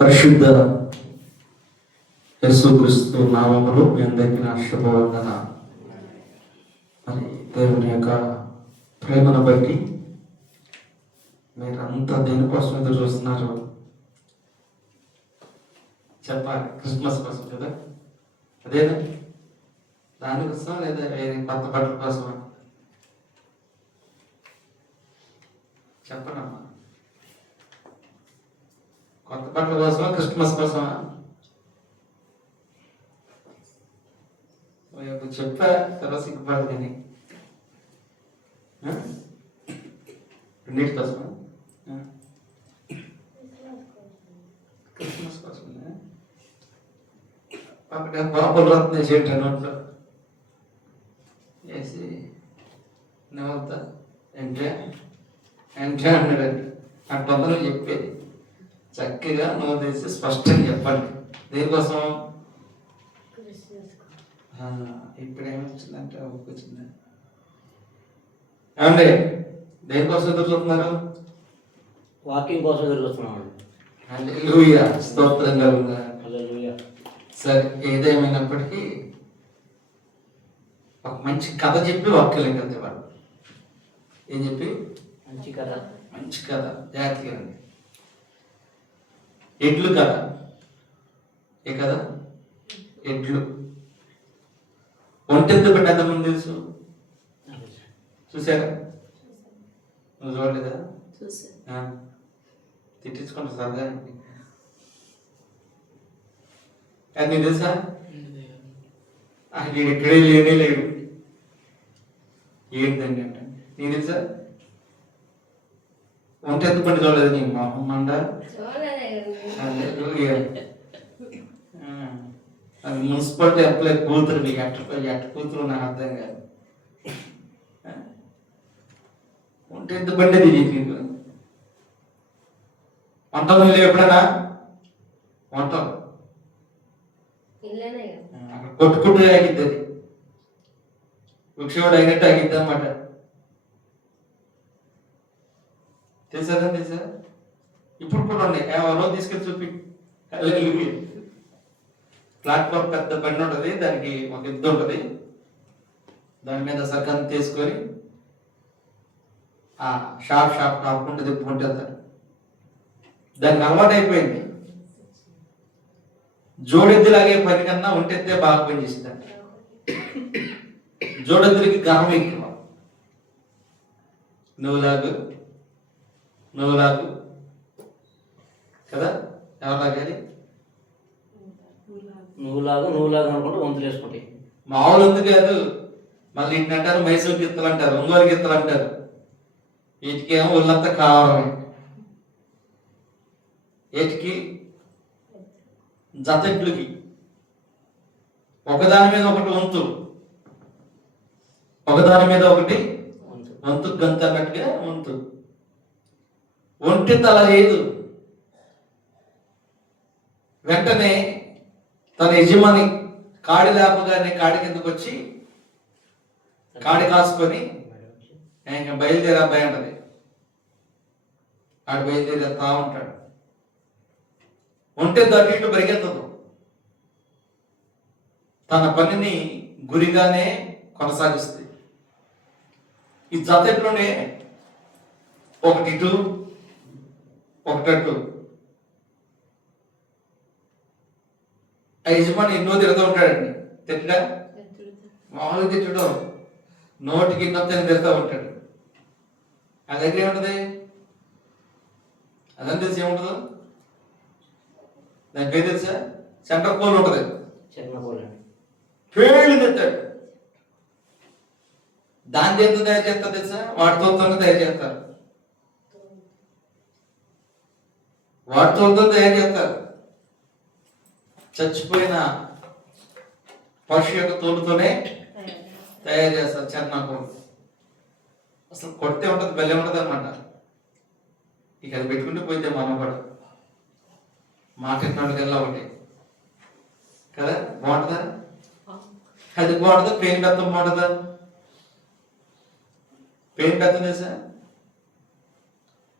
పరిశుద్ధ యేసుక్రీస్తు నామములో మీ అందరికీ నా శుభవందన. మరి దేవుని యొక్క ప్రేమను బట్టి మీరంతా దేనికోసం ఎదురు చూస్తున్నారు చెప్పాలి. క్రిస్మస్ కోసం కదా, అదేనా? దానికోసం లేదా వేరే కొత్త బట్టల కోసమా? చెప్పనమ్మా, కొత్త బట్టల కోసమా క్రిస్మస్ కోసమా? చెప్పా తర్వాత సిగ్గుపడదు కానీ రెండింటి కోసమా? క్రిస్మస్ కోసమే. అక్కడ బాబులు రత్న చేయండి నోట్లో వేసి నవ్వుతా అంటే అన్నాడు. అట్లా నువ్వు చెప్పేది చక్కగా నువ్వు తెలిసి స్పష్టంగా చెప్పండి. దేనికోసం? ఇప్పుడు ఏమొచ్చిందంటే వచ్చిందా ఏమండి? దేనికోసం ఎదురు చూస్తున్నారు? వాకింగ్ కోసం ఎదురు చూస్తున్నాం. హల్లెలూయా, స్తోత్రంగా ఉందా? సరే, ఏదేమైనప్పటికీ ఒక మంచి కథ చెప్పి వాక్యం కదా వాడు. ఏం చెప్పి? మంచి కథ జాగ్రత్తగా అండి. ఎడ్లు కథ. ఏ కథ? ఎడ్లు. ఒంటెద్దు బండి ఎంతమంది తెలుసు? చూసారా? నువ్వు చూడలేదా? తిట్టించుకుంటా సరదా. అది నీకు తెలుసా? నేను ఇక్కడే లేనే లేడు. ఏంటండి అంటే నీకు తెలుసా? ఒంటెద్దు బండి చూడలేదు నీ మొహం మండ. అది మున్సిపాలిటీ ఎంప్లాయ్ కూతురు. మీకు ఎట్ట కూతురు నాకు అర్థం కాదు. ఒంటెద్దు బండి నీకు వంటలు నువ్వు ఎప్పుడైనా వంటలు అక్కడ కొట్టుకుంటూ ఆగిద్ది. అది వృక్షవాడు అయినట్టు ఆగిద్ది అన్నమాట. తెలుసా? ఇప్పుడు కూడా ఉన్నాయి. రోజు తీసుకెళ్ళి చూపి. ప్లాట్ఫామ్ పెద్ద బండి ఉంటుంది, దానికి ఒక ఎద్దు ఉంటుంది, దాని మీద సర్కం తీసుకొని ఆ షాప్ కాపుకుంటూ తిప్పుకుంటూ వెళ్తాడు. దానికి అలవాటు అయిపోయింది. జోడెద్దులాగే పని కన్నా ఒంటెత్తే బాగా పని చేసింది. జోడెద్దులకి గర్వం ఎక్కువ. నువ్వులాగు కదా, ఎవరిలాగాలి? నువ్వులాగా అనుకుంటే వంతులు వేసుకుంటాయి. మామూలు ఉంది కాదు. మళ్ళీ ఇంటి అంటారు మైసూరు గిత్తలు అంటారు, ఒంగోలు గిత్తలు అంటారు. వీటికేమో ఒళ్ళంతా కావడమే. వీటికి జతెడ్లుకి ఒకదాని మీద ఒకటి వంతు, ఒకదాని మీద ఒకటి వంతు గంత అన్నట్టుగా వంతు. ఒంటి తల లేదు. వెంటనే తన యజమాని కాడి లేపగానే కాడి కిందకు వచ్చి కాడి కాసుకొని ఇంకా బయలుదేరి అబ్బాయి అంటది. ఆడు బయలుదేరి వెళ్తా ఉంటాడు. ఒంటె అటు ఇటు పరిగెత్తదు. తన పనిని గురిగానే కొనసాగిస్తుంది. ఈ జతెట్లోనే ఒకటి ఇటు ఒకటట్టు. ఆ యజమాని ఎన్నో తిరుగుతూ ఉంటాడండి. తిట్టడా? మామూలుగా తిట్టడం, నోటికి ఎన్నో తిరుగుతూ ఉంటాడు. ఆ దగ్గర ఏముంటది? అదని తెలిసి ఏముంటుందో దాని పేరు తెలుసా? సెంటర్ పోల్ ఉంటుంది. పేళ్ళు తెస్తాడు. దాని దేంతో తయారు చేస్తారు తెలుసా? వాటితో తయారు చేస్తారు. వాటితో తయారు చేస్తారు. చచ్చిపోయిన పశు యొక్క తోలుతోనే తయారు చేస్తారు చెన్నాకోలు. అసలు కొడితే ఉంటుంది, బెల్లె ఉంటుంది అనమాట. ఇక అది పెట్టుకుంటే పోయితే మనం కూడా మాట్లాడినట్టుకెళ్ళా ఒకటి కదా. బాగుంటుందా? అది బాగుంటుందా? పెయిన్ బెత్తం బాగుంటుందా? పెయిన్ బెత్తం తెలుసా?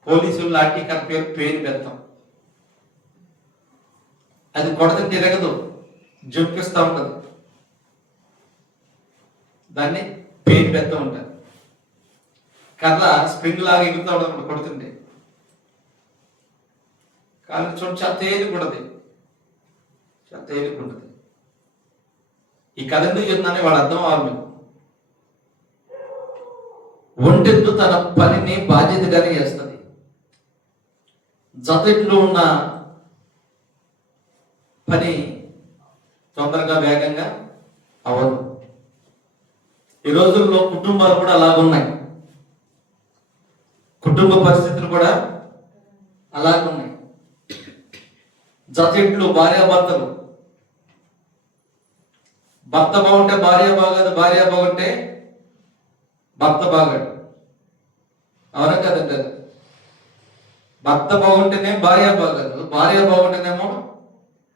పోలీసులు లాఠీ కట్ పేరు బెత్తం. అది కొడత తిరగదు, జొప్పిస్తూ ఉంటుంది. దాన్ని పెయిన్ పెద్ద ఉంటుంది. కర్ర స్ప్రింగ్ లాగా ఎగురుతూ ఉంటుంది కొడుతుంటే. కానీ చూడండి, చాలా తేలికుంటుంది, చాలా తేలికుంటుంది. ఈ కథ ఎందుకు చెప్తున్నానే వాడు అర్థం అవ్వాలి మీకు. ఒంటెద్దు తన పనిని బాధ్యతగానే చేస్తుంది. జతెట్లు ఉన్న పని తొందరగా వేగంగా అవ్వదు. ఈ రోజుల్లో కుటుంబాలు కూడా అలాగున్నాయి, కుటుంబ పరిస్థితులు కూడా అలాగున్నాయి. జతెట్లు, భార్యాభర్తలు, భర్త బాగుంటే భార్య బాగదు, భార్య బాగుంటే భర్త బాగాడు. అవునా కదండి? భర్త బాగుంటేనే భార్య బాగదు, భార్య బాగుంటేనేమో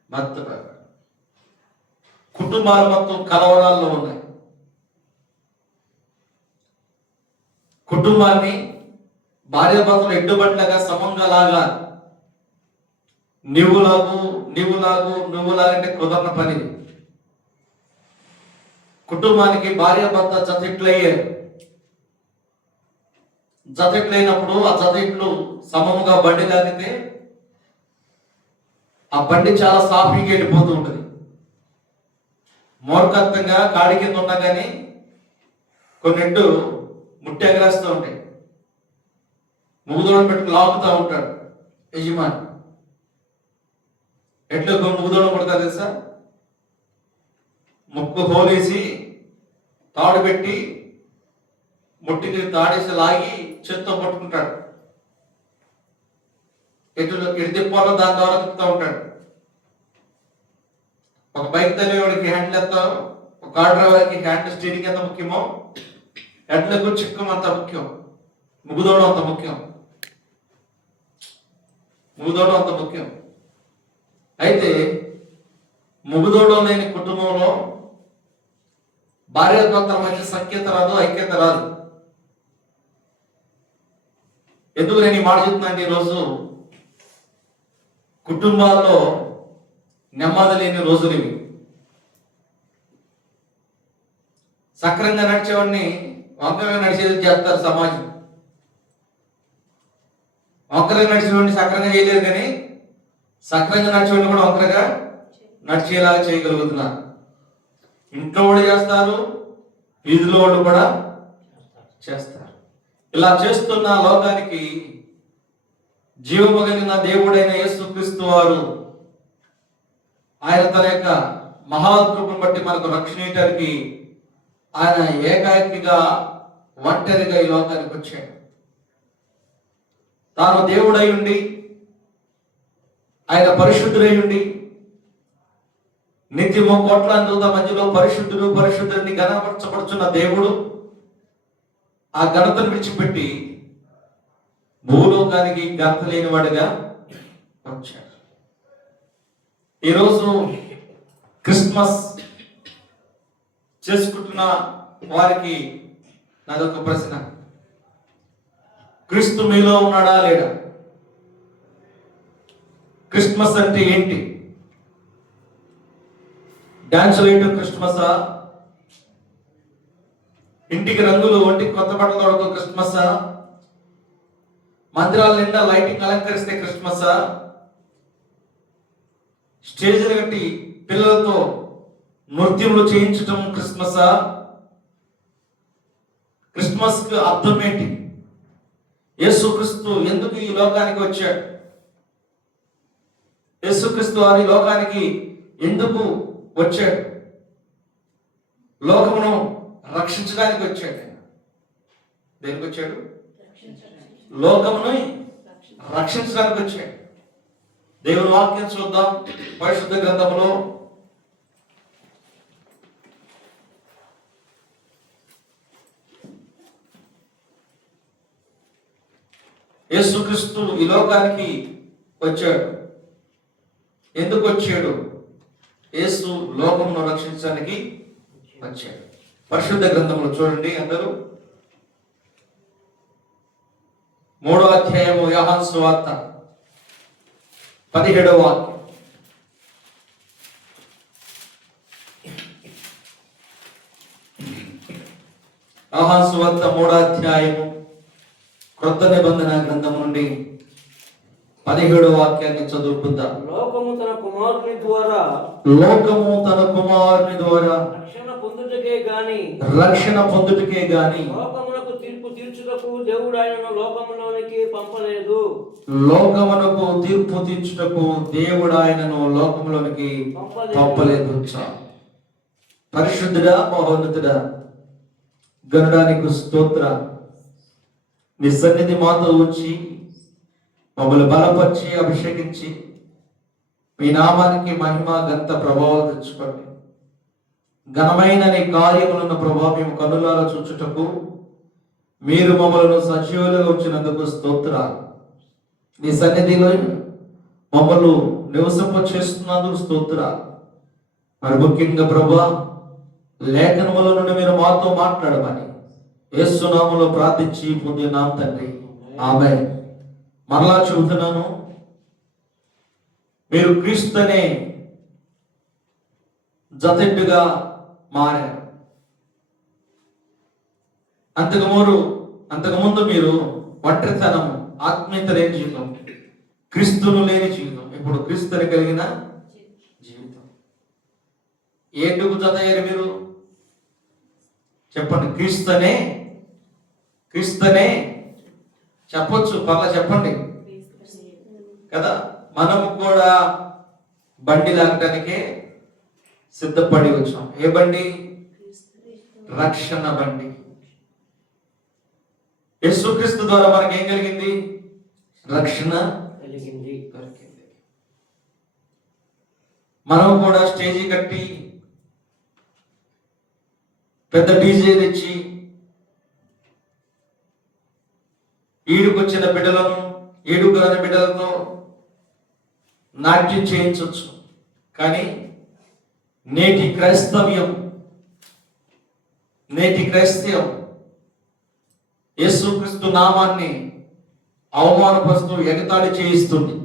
భర్త బాగాడు. కుటుంబాలు మొత్తం కలవరాల్లో ఉన్నాయి. కుటుంబాన్ని భార్యాభర్తలు ఎడ్డుబట్లగా సమంగా లాగా నువ్వులాగంటే కుదరన పని. కుటుంబానికి భార్యాభర్త జతెట్లయ్యారు. జతెట్లైనప్పుడు ఆ జతెట్లు సమముగా బండి లాగితే ఆ బండి చాలా సాఫీగా వెళ్ళిపోతూ ఉంటుంది. మూర్ఖత్వంగా కాడి కింద ఉన్నా కానీ కొన్నింటి ముట్టి ఎగరేస్తూ ఉంటాయి. ముగుదోడం పెట్టుకు లాగుతూ ఉంటాడు యజమాని. ఎట్లా ముగుదోడం కొడతా తెలుసా? ముక్కు హోలేసి తాడు పెట్టి ముట్టికి తాడేసి లాగి చేత్తో పట్టుకుంటాడు. ఎటు తిప్పాలో దాని ద్వారా తిప్పుతూ ఉంటాడు. ఒక బైక్ తల్లివాడికి హ్యాండిల్ ఎంత, ఒక కార్ డ్రైవర్కి హ్యాండిల్ స్టీరింగ్ ఎంత ముఖ్యమో, ఎడ్లకు చిక్కం అంత ముఖ్యం, ముగుదోడం అంత ముఖ్యం, ముగుదోడం అంత ముఖ్యం. అయితే ముగుదోడం లేని కుటుంబంలో భార్యాభర్తల మధ్య సఖ్యత రాదు, ఐక్యత రాదు. ఎందుకు నేను ఈ మాట చెప్తున్నాను? ఈరోజు కుటుంబాల్లో నెమ్మది లేని రోజులు ఇవి. సక్రంగా నడిచేవాడిని వంకరగా నడిచేది చేస్తారు సమాజం. వంకరగా నడిచేవాడిని సక్రంగా చేయలేరు, కానీ సక్రంగా నడిచేవాడిని కూడా వంకరగా నడిచేలాగా చేయగలుగుతున్నారు. ఇంట్లో వాళ్ళు చేస్తారు, వీధిలో వాళ్ళు కూడా చేస్తారు. ఇలా చేస్తున్న లోకానికి జీవము కలిగిన దేవుడైన యేసుక్రీస్తు వారు ఆయన తన యొక్క మహాకృపను బట్టి మనకు రక్షణ ఇవ్వడానికి ఆయన ఏకాకిగా ఒంటరిగా ఈ లోకానికి వచ్చాడు. తాను దేవుడై ఉండి, ఆయన పరిశుద్ధుడై ఉండి, నిత్యము కోట్లాది దూతల మధ్యలో పరిశుద్ధుడిని ఘనపరచబడుచున్న దేవుడు ఆ ఘనతను విడిచిపెట్టి భూలోకానికి ఘనత లేనివాడిగా వచ్చాడు. ఈరోజు క్రిస్మస్ చేసుకుంటున్న వారికి నాదొక ప్రశ్న: క్రీస్తు మీలో ఉన్నాడా లేడా? క్రిస్మస్ అంటే ఏంటి? డాన్స్ వేయటం క్రిస్మసా? ఇంటికి రంగులు, ఒంటికి కొత్త బట్టలు తోడటం క్రిస్మసా? మందిరాల నిండా లైటింగ్ అలంకరిస్తే క్రిస్మసా? స్టేజ్లు కట్టి పిల్లలతో నృత్యములు చేయించటం క్రిస్మసా? క్రిస్మస్ కు అర్థం ఏంటి? యేసుక్రీస్తు ఎందుకు ఈ లోకానికి వచ్చాడు? యేసుక్రీస్తు వారి లోకానికి ఎందుకు వచ్చాడు? లోకమును రక్షించడానికి వచ్చాడు. దేనికి వచ్చాడు? లోకమును రక్షించడానికి వచ్చాడు. దేవుని వాక్యం చూద్దాం. పరిశుద్ధ గ్రంథములో యేసుక్రీస్తు ఈ లోకానికి వచ్చాడు. ఎందుకు వచ్చాడు? యేసు లోకమును రక్షించడానికి వచ్చాడు. పరిశుద్ధ గ్రంథంలో చూడండి అందరూ. 3వ అధ్యాయము యోహాను సువార్త 17వ వాక్యం. యోహాను సువార్త 3వ అధ్యాయము క్రొత్త నిబంధన గ్రంథం నుండి 17వ వాక్యాన్ని చదువుకుందాం. లోకము తన కుమారుని ద్వారా రక్షణ పొందుటకే గాని లోకమునకు తీర్పు తీర్చుటకు దేవుడు ఆయనను లోకములోనికి పంపలేదు. లోకమునకు తీర్పు తీర్చుటకు దేవుడు ఆయనను లోకములోనికి పంపలేదు. పరిశుద్ధుడా, మహోన్నతుడా, గరుడానికి స్తోత్ర. నీ సన్నిధి మాతో ఉంచి మమ్మల్ని బలపరిచి అభిషేకించి మీ నామానికి మహిమ ఘనత ప్రభావం తెచ్చుకోండి. ఘనమైన నీ కార్యములను ప్రభావం మేము కనులారా చూచుటకు మీరు మమ్మల్ని సజీవులుగా ఉంచినందుకు స్తోత్రాలు. నీ సన్నిధిలో మమ్మల్ని నివసింప చేస్తున్నందుకు స్తోత్రాలు. మరి ముఖ్యంగా ప్రభా, లేఖనముల నుండి మీరు మాతో మాట్లాడమని యేసు నామములో ప్రార్థించి పొందినాం తండ్రి, ఆమేన్. మరలా చెబుతున్నాను, మీరు క్రీస్తునే జతెట్టుగా మారారు. అంతకుముందు మీరు ఒంటరితనము, ఆత్మీయత లేని జీవితం, క్రీస్తును లేని జీవితం. ఇప్పుడు క్రీస్తుని కలిగిన జీవితం. ఏందుకు జత అయ్యారు మీరు చెప్పండి. క్రీస్తునే చెప్పొచ్చు, పర్లా చెప్పండి కదా. మనము కూడా బండి లాగటానికే సిద్ధపడి వచ్చాం. ఏ బండి? రక్షణ బండి. యేసుక్రీస్తు ద్వారా మనకి ఏం కలిగింది? రక్షణ కలిగింది. మనం కూడా స్టేజీ కట్టి పెద్ద డీజే తెచ్చి ఈడుకొచ్చిన బిడ్డలను, ఏడుగురైన బిడ్డలతో నాట్యం చేయించవచ్చు. కానీ నేటి క్రైస్తవ్యం యేసుక్రీస్తు నామాన్ని అవమానపరుస్తూ ఎగతాళి చేయిస్తుంది.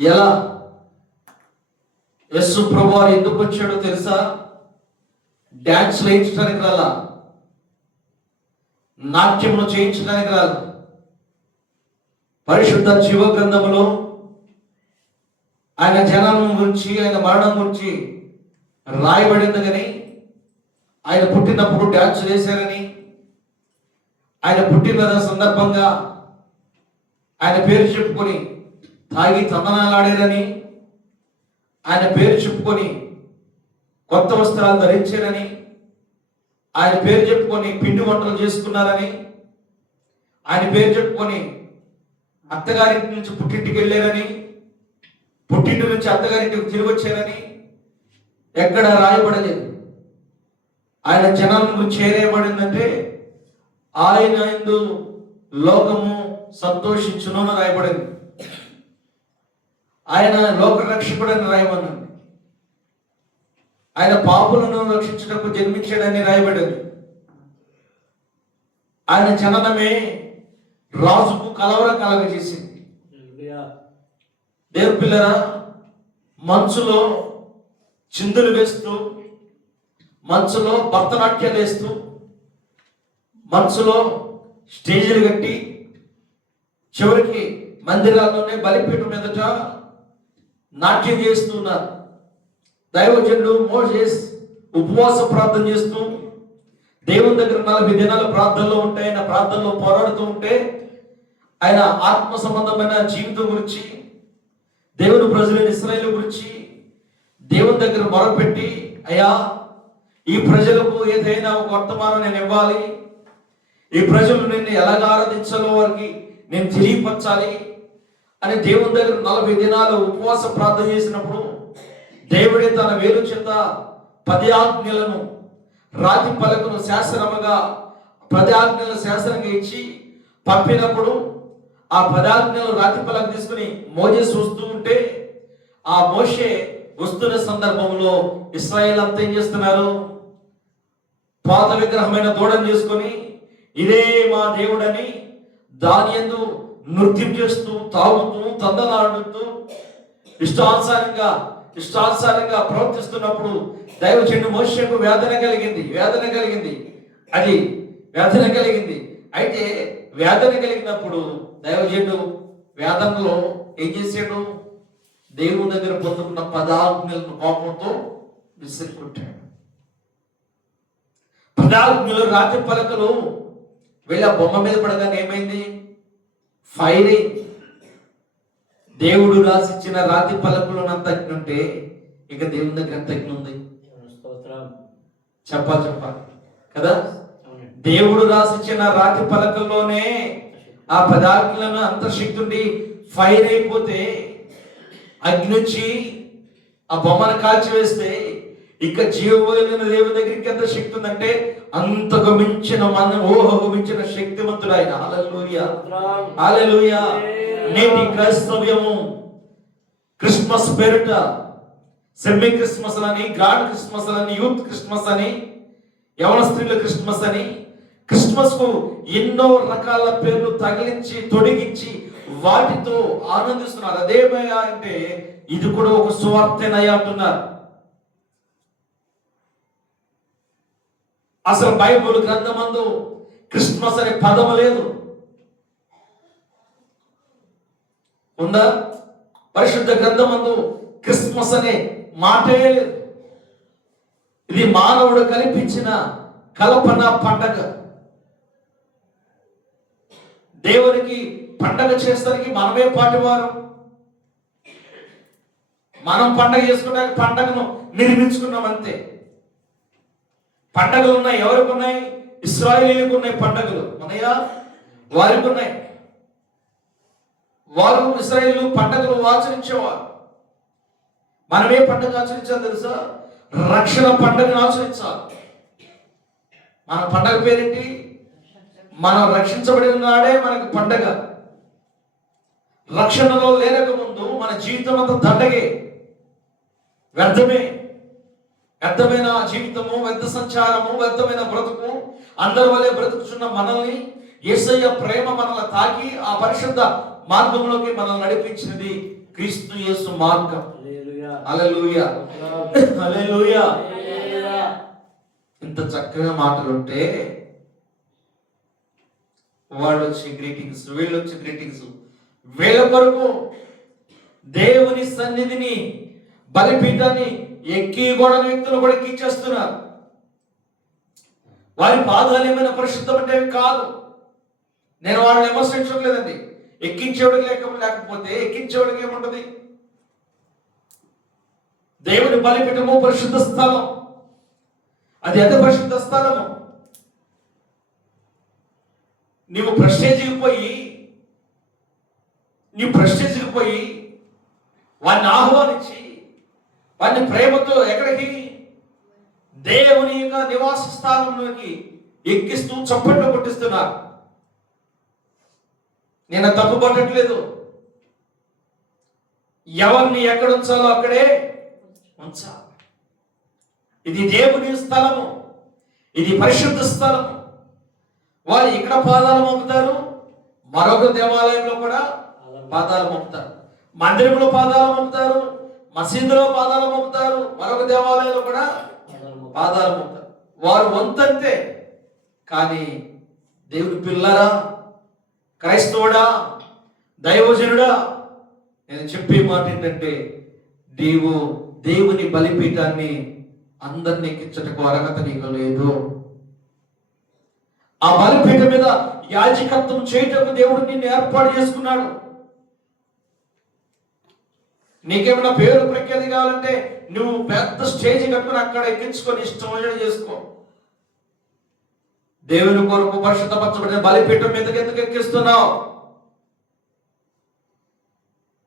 ఎలా? యేసు ప్రభువు ఎందుకు వచ్చాడో తెలుసా? డాన్స్ చేయించడానికి రాలా, నాట్యమును చేయించడానికి రాదు. పరిశుద్ధ జీవ గ్రంథములో ఆయన జననం గురించి, ఆయన మరణం గురించి రాయబడింది. కానీ ఆయన పుట్టినప్పుడు డాన్స్ చేశారని, ఆయన పుట్టిన సందర్భంగా ఆయన పేరు చెప్పుకొని తాగి తందనాలాడారని, ఆయన పేరు చెప్పుకొని కొత్త వస్త్రాలు ధరించారని, ఆయన పేరు చెప్పుకొని పిండి వంటలు చేసుకున్నారని, ఆయన పేరు చెప్పుకొని అత్తగారింటి నుంచి పుట్టింటికి వెళ్ళారని, పుట్టింటి నుంచి అత్తగారింటికి తిరిగి వచ్చారని ఎక్కడ రాయబడలేదు. ఆయన జనాల గురించి ఏరేయబడిందంటే ఆయన యందు లోకము సంతోషించును అని రాయబడింది. ఆయన లోక రక్షకుడని రాయమన్నది. ఆయన పాపులను రక్షించడానికి జన్మించాడని రాయబడింది. ఆయన జననమే రాజుకు కలగజేసింది. దేవుని పిల్లరా, మంచులో చిందులు వేస్తూ, మంచులో భరతనాట్యాలు వేస్తూ, మంచులో స్టేజీలు కట్టి, చివరికి మందిరాల్లోనే బలిపీఠం మీదట నాట్యం చేస్తున్నారు. దైవజనుడు మోసెస్ ఉపవాస ప్రార్థన చేస్తూ దేవుని దగ్గర 40 దినాల ప్రార్థనలో ఉంటే, ఆయన ప్రార్థనలో పోరాడుతూ ఉంటే, ఆయన ఆత్మ సంబంధమైన జీవితం గురించి, దేవుని ప్రజలైన ఇశ్రాయేలు గురించి దేవుని దగ్గర మొరపెట్టి, అయ్యా ఈ ప్రజలకు ఏదైనా ఒక వర్తమానం నేను ఇవ్వాలి, ఈ ప్రజలు నిన్ను ఎలాగ ఆరాధించాలో వారికి నేను తెలియపరచాలి అని దేవుని దగ్గర 40 దినాలు ఉపవాస ప్రార్థన చేసినప్పుడు దేవుడే తన వేలు చేత 10 ఆజ్ఞలను రాతి పలకను శాసనముగా 10 ఆజ్ఞలను శాసనంగా ఇచ్చి పంపినప్పుడు ఆ 10 ఆజ్ఞలు రాతి పలక తీసుకుని మోసే వస్తూ ఉంటే, ఆ మోషే వస్తున్న సందర్భంలో ఇశ్రాయేల్ అంతా ఏం చేస్తున్నారు? పాత విగ్రహమైన దూడను చేసుకొని ఇదే మా దేవుడని దాని యందు నృత్యం చేస్తూ, తాగుతూ, తందనాడుతూ ఇష్టానుసారంగా ప్రవర్తిస్తున్నప్పుడు దైవజనుడు మోషేకు వేదన కలిగింది. అది వేదన కలిగింది. అయితే వేదన కలిగినప్పుడు దైవజనుడు వేదనలో ఏం చేశాడు? దేవుని దగ్గర పొందుకున్న పదాజ్ఞలను కోపంతో విసిరికొట్టాడు. పదాజ్ఞలు రాతి పలకలు వీళ్ళ బొమ్మ మీద పడగానే ఏమైంది? ఫైర్ అయింది. దేవుడు రాసిచ్చిన రాతి పలకలు అంత అగ్ని ఉంటే ఇక దేవుని దగ్గర ఎంత అగ్ని ఉంది? చెప్పాలి కదా. దేవుడు రాసిచ్చిన రాతి పలకల్లోనే ఆ పదార్థాలను అంత శక్తి ఉండి ఫైర్ అయిపోతే, అగ్ని వచ్చి ఆ బొమ్మను కాల్చివేస్తే ఇక జీవమైన దేవుని దగ్గరికి ఎంత శక్తి ఉందంటే అంతకు మించిన ఊహకు మించిన శక్తిమంతుడు ఆయన. హల్లెలూయా, హల్లెలూయా. నేటి క్రైస్తవ్యము క్రిస్మస్ పేరిట సెమీ క్రిస్మస్ అని, గ్రాండ్ క్రిస్మస్ అని, యూత్ క్రిస్మస్ అని, యవన స్త్రీల క్రిస్మస్ అని, క్రిస్మస్ కు ఎన్నో రకాల పేర్లు తగిలించి తొడిగించి వాటితో ఆనందిస్తున్నారు. అదేమయ్యా అంటే ఇది కూడా ఒక సువార్తేనయ్యా అంటున్నారు. అసలు బైబిల్ గ్రంథమందు క్రిస్మస్ అనే పదము లేదు. ఉందా? పరిశుద్ధ గ్రంథమందు క్రిస్మస్ అనే మాటే లేదు. ఇది మానవుడు కల్పించిన కల్పన పండగ. దేవునికి పండగ చేస్తానికి మనమే పాటివారం. మనం పండగ చేసుకోవడానికి పండగను నిర్మించుకున్నాం అంతే. పండగలు ఉన్నాయి. ఎవరికి ఉన్నాయి? ఇశ్రాయేలీయులకు ఉన్నాయి పండగలు. ఉన్నాయా? వారికి ఉన్నాయి. వారు ఇశ్రాయేలు పండగలు ఆచరించేవారు. మనమే పండుగ ఆచరించాలి తెలుసా? రక్షణ పండుగను ఆచరించాలి. మన పండగ పేరేంటి? మనం రక్షించబడిన నాడే మనకు పండగ. రక్షణలో లేనక ముందు మన జీవితం అంతా దండగే, వ్యర్థమే. వ్యర్థమైన జీవితము, వ్యర్థ సంచారము, వ్యర్థమైన బ్రతుకు. అందరి వల్లే బ్రతుకుచున్న మనల్ని యేసయ్య ప్రేమ మనల్ని తాకి ఆ పరిశుద్ధ మార్గంలోకి మనల్ని నడిపించినది క్రీస్తు యేసు మార్గం. హల్లెలూయా, హల్లెలూయా. ఇంత చక్కగా మాటలుంటే వాళ్ళు వచ్చి గ్రీటింగ్స్, వీళ్ళు వచ్చి గ్రీటింగ్స్. వీళ్ళ కొరకు దేవుని సన్నిధిని, బలిపీఠాన్ని ఎక్కి కూడా వ్యక్తులు కూడా ఎక్కించేస్తున్నారు. వారి పాదాలు ఏమైనా పరిశుద్ధమంటే కాదు. నేను వాళ్ళని విమర్శించడం లేదండి. ఎక్కించేవాడికి లేకపోతే ఎక్కించేవాడికి ఏముంటది? దేవుని బలిపీఠము పరిశుద్ధ స్థలం. అది అతి పరిశుద్ధ స్థలము. నీవు ప్రెస్టేజ్కి పోయి వాడిని ఆహ్వానించి వాడిని ప్రేమతో ఎక్కడికి? దేవుని యొక్క నివాస స్థానంలోకి ఎక్కిస్తూ చప్పట్లు కొట్టిస్తున్నారు. నేను తప్పు పట్టట్లేదు. ఎవరిని ఎక్కడ ఉంచాలో అక్కడే ఉంచాలి. ఇది దేవుని స్థలము, ఇది పరిశుద్ధ స్థలము. వారు ఇక్కడ పాదాలు మోపుతారు, మరొక దేవాలయంలో కూడా పాదాలు మోపుతారు. మందిరంలో పాదాలు మోపుతారు, మసీదులో పాదాలు మోపుతారు, మరొక దేవాలయంలో కూడా పాదాలు మోపుతారు. వారు వంతంతే. కానీ దేవుని పిల్లరా, క్రైస్తవుడా, దైవజనుడా, నేను చెప్పే మాట ఏంటంటే దేవుని బలిపీఠాన్ని అందరినీ ఎక్కించటకు అర్హత నీకు లేదు. ఆ బలిపీఠం మీద యాజకత్వం చేయటకు దేవుడు నిన్ను ఏర్పాటు చేసుకున్నాడు. నీకేమైనా పేరు ప్రఖ్యాతి కావాలంటే నువ్వు పెద్ద స్టేజ్ కట్టుకుని అక్కడ ఎక్కించుకొని ఇష్టం చేసుకో. దేవుని కొరకు పరిశుద్ధపరచబడిన బలిపీఠం మీదకి ఎందుకు ఎక్కిస్తున్నావు?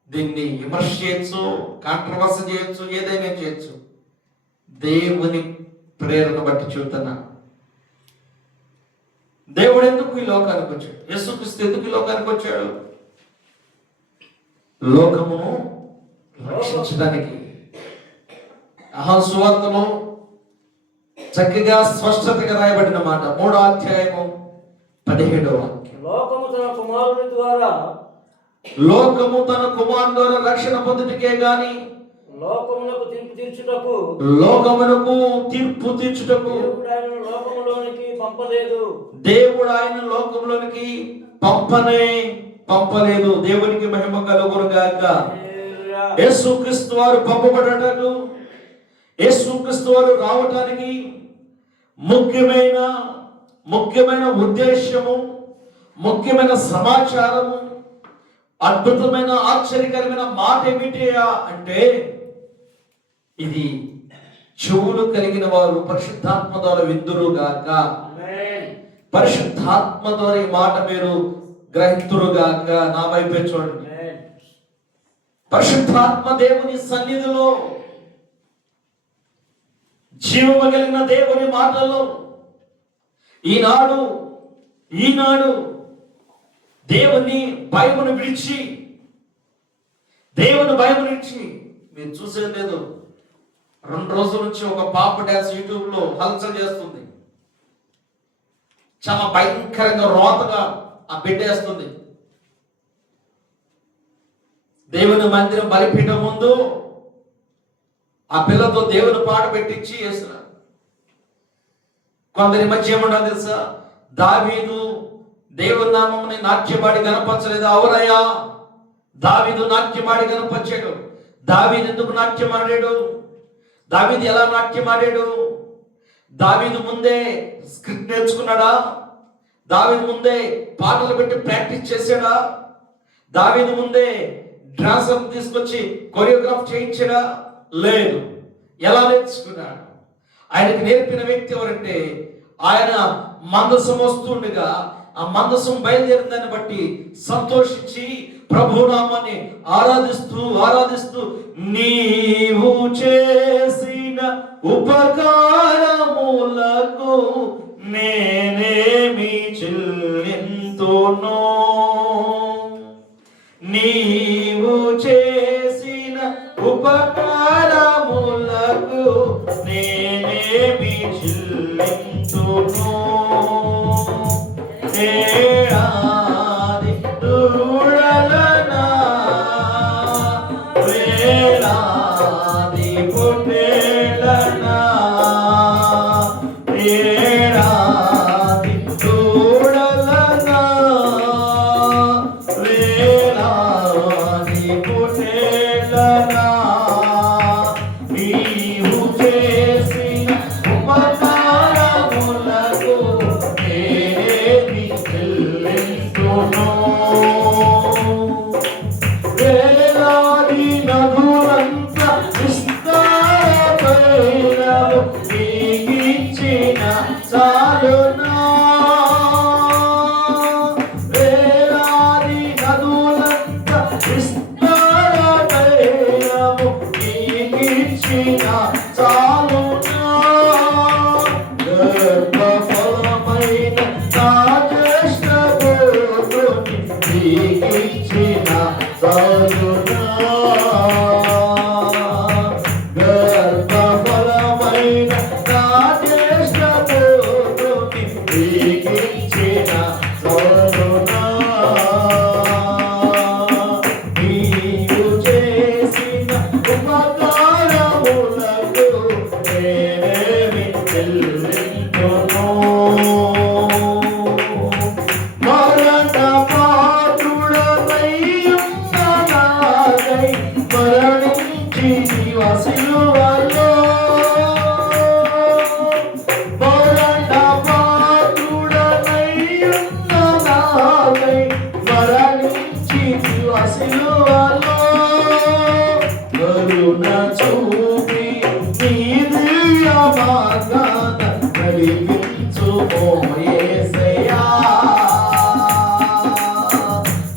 దీన్ని విమర్శ చేయొచ్చు, కాంట్రవర్సీ చేయొచ్చు, ఏదైనా చేయొచ్చు. దేవుని ప్రేరణ బట్టి చూస్తున్నా. దేవుడు ఎందుకు ఈ లోకానికి వచ్చాడు? యేసుక్రీస్తు ఎందుకు ఈ లోకానికి వచ్చాడు? లోకమును రక్షించడానికి. సువార్తలో చక్కగా స్పష్టతగా రాయబడిన మాట 3వ అధ్యాయము 17వ వాక్యం. లోకము తన కుమారుని ద్వారా రక్షణ పొందుటకే గాని లోకమునకు తీర్పు తీర్చుటకు లోకమునకు తీర్పు తీర్చుటకు దేవుడు ఆయనను లోకములోనికి పంపలేదు. దేవుడు ఆయన లోకంలోనికి పంపలేదు. దేవునికి మహిమ కలుగును గాక. హల్లెలూయా. యేసుక్రీస్తు వారు పంపబడటకు, యేసుక్రీస్తు వారు రావటానికి ముఖ్యమైన ఉద్దేశము, ముఖ్యమైన సమాచారము, అద్భుతమైన ఆశ్చర్యకరమైన మాట ఏమిటయా అంటే, ఇది చెవులు కలిగిన వారు పరిశుద్ధాత్మ ద్వారా విందురు గాక. ఆమేన్. పరిశుద్ధాత్మ ద్వారా ఈ మాట మీరు గ్రహింతురు గాక. నా వైపే చూడండి. ఆమేన్. పరిశుద్ధాత్మ దేవుని సన్నిధిలో, జీవము కలిగిన దేవుని మాటల్లో ఈనాడు దేవుని భయమును విడిచి మీరు చూసేది లేదు, 2 రోజుల నుంచి ఒక పాప డాన్స్ యూట్యూబ్ లో హల్చల్ చేస్తుంది. చాలా భయంకరంగా రోతగా ఆ బిడ్డేస్తుంది. దేవుని మందిరం బలిపీఠం ముందు ఆ పిల్లతో దేవుని పాట పెట్టించి వేస్తున్నారు. కొందరి మధ్య ఏమన్నా తెలుసా, దావీదు దేవుని నామముని నాట్యమాడి గణపరచలేదు. అవునయ్యా, దావీదు నాట్యమాడి గణపరిచాడు. దావీదు ఎందుకు నాట్యమాడాడు? దావీదు ఎలా నాట్యమాడాడు? దావీదు ముందే స్క్రిప్ట్ నేర్చుకున్నాడా? దావీదు ముందే పాటలు పెట్టి ప్రాక్టీస్ చేశాడా? దావీదు ముందే డ్రాన్సర్ తీసుకొచ్చి కొరియోగ్రాఫ్ చేయించాడా? లేదు. ఎలా నేర్చుకున్నాడు? ఆయనకు నేర్పిన వ్యక్తి ఎవరంటే, ఆయన మందసం వస్తుండగా ఆ మందసం బయలుదేరిందని బట్టి సంతోషించి ప్రభునామాన్ని ఆరాధిస్తూ నీవు చేసిన ఉపకారములకు నేనేమి చెల్లింతును, నీవు చేసిన ఉపకారములకు నేనేమి చెల్లింతును. ఏడాది దూడలనా, వేలాది పొట్టేళ్ళనా, ఏడాది దూడలనా, వేలాది పొట్టేళ్ళనా, నీవు చేసిన ఉపకారములకు నేనేమి చెల్లింతును. వేలాది నదులంత విస్తారమైనవు నీకిచ్చిన చాలునా, వేలాది నదులంత విస్తారమైనవు నీకిచ్చిన చాలునా, గర్భఫలమైన నా జ్యేష్ఠ పుత్రుని నీకిచ్చిన చాలునా, గర్భఫలమైన నా జ్యేష్ఠ పుత్రుని నీకిచ్చిన చాలునా, నీవు చేసిన ఉపకారములకు నేనేమి చెల్లింతును. మరణ పాత్రుడనై ఉన్న నాకై మరణించి నీవ సిలువలో, మరణ పాత్రుడనై ఉన్న నాకై మరణించి నీవ సిలువలో, కరుణ చూపి నీ దివ్య మార్గాన నడిపించుమో యేసయ్యా,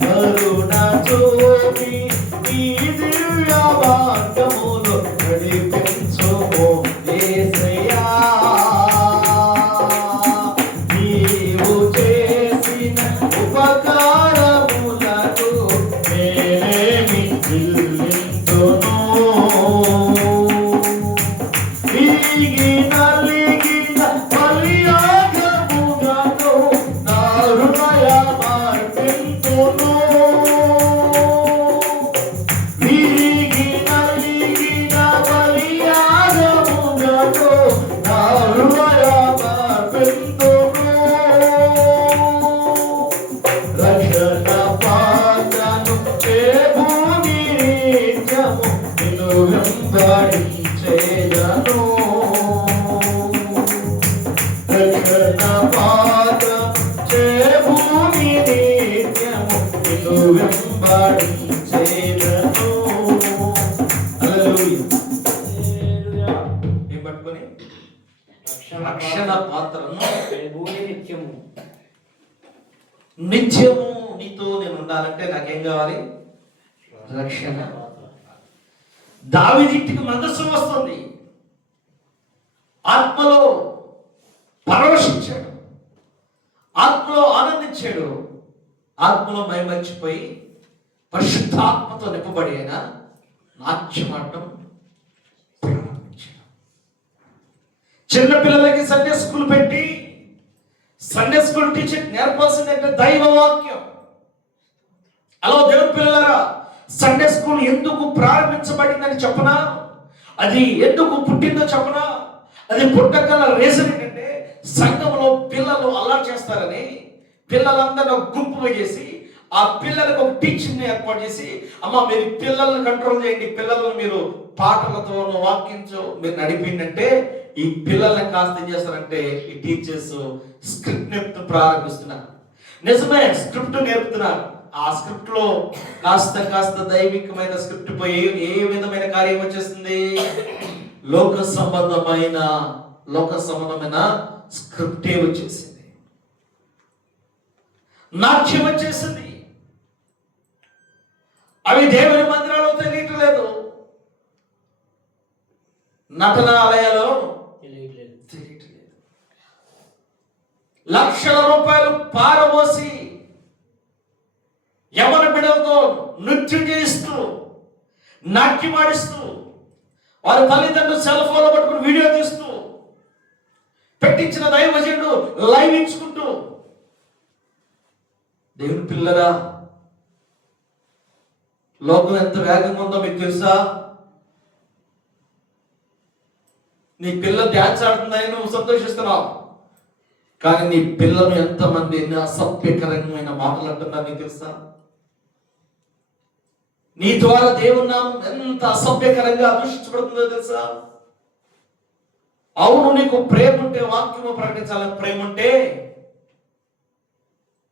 కరుణ చూపి నీ దివ్య మార్గములో నడిపించుమో యేసయ్యా, నీవు చేసిన ఉపకారములకు నేనేమి చెల్లింతును. వీగి నలిగిన బలియాగములను నా హృదయ మార్పింతును. వీగి నిత్యము నీతో నేను ఉండాలంటే నాకేం కావాలి? రక్షణ. దావీదింటికి మందసం వస్తుంది, ఆత్మలో పరవశించాడు, ఆత్మలో ఆనందించాడు, ఆత్మలో మైమర్చిపోయి పరిశుద్ధాత్మతో నింపబడి అయినా నాట్యమాడటం ప్రారంభించాడు. చిన్నపిల్లలకి సండే స్కూల్ పెట్టి సండే స్కూల్ టీచర్ నేర్పాల్సిందంటే దైవ వాక్యం. అలా దేవుని పిల్లలారా, సండే స్కూల్ ఎందుకు ప్రారంభించబడిందని చెప్పనా, అది ఎందుకు పుట్టిందో చెప్పనా, అది పుట్టగల రీజన్ ఏంటంటే సంఘంలో పిల్లలు అల్లరి చేస్తారని పిల్లలందరూ గుంపుగా చేసి ఆ పిల్లలకు ఒక టీచింగ్ ఏర్పాటు చేసి, అమ్మ మీరు పిల్లల్ని కంట్రోల్ చేయండి, పిల్లలను మీరు పాటలతో వాక్యంతో మీరు నడిపిందంటే ఈ పిల్లల్ని కాస్త ఏం చేస్తారంటే ఈ టీచర్స్ స్క్రిప్ట్ నేర్పుతూ ప్రారంభిస్తున్నారు. నిజమే, స్క్రిప్ట్ నేర్పుతున్నారు. ఆ స్క్రిప్ట్ లో కాస్త కాస్త దైవికమైన స్క్రిప్ట్ పోయి ఏ విధమైన కార్యం వచ్చేస్తుంది? లోక సంబంధమైన స్క్రిప్టే వచ్చేసింది, నాట్యం వచ్చేసింది. అవి దేవుని మందిరాల్లో తెలియట్లేదు, నటనాలయాలో తెలియట్లేదు. లక్షల రూపాయలు పారబోసి యవన బిడ్డలతో నృత్యం చేయిస్తూ నాట్యమాడిస్తూ వారి తల్లిదండ్రులు సెల్ ఫోన్లో పట్టుకుని వీడియో తీస్తూ పెట్టించిన దైవజనుడు లైవ్ ఇచ్చుకుంటూ. దేవుని పిల్లరా, లోకం ఎంత వేగంగా ఉందో మీకు తెలుసా? నీ పిల్ల డ్యాన్స్ ఆడుతుందని నువ్వు సంతోషిస్తున్నావు, కానీ నీ పిల్లలు ఎంతమంది ఎన్ని అసభ్యకరమైన మాటలు అంటున్నారు నీకు తెలుసా? నీ ద్వారా దేవుని నామం ఎంత అసభ్యకరంగా దూషించబడుతుందో తెలుసా? అవును, నీకు ప్రేమ ఉంటే, వాక్యము ప్రకటించాలని ప్రేమ ఉంటే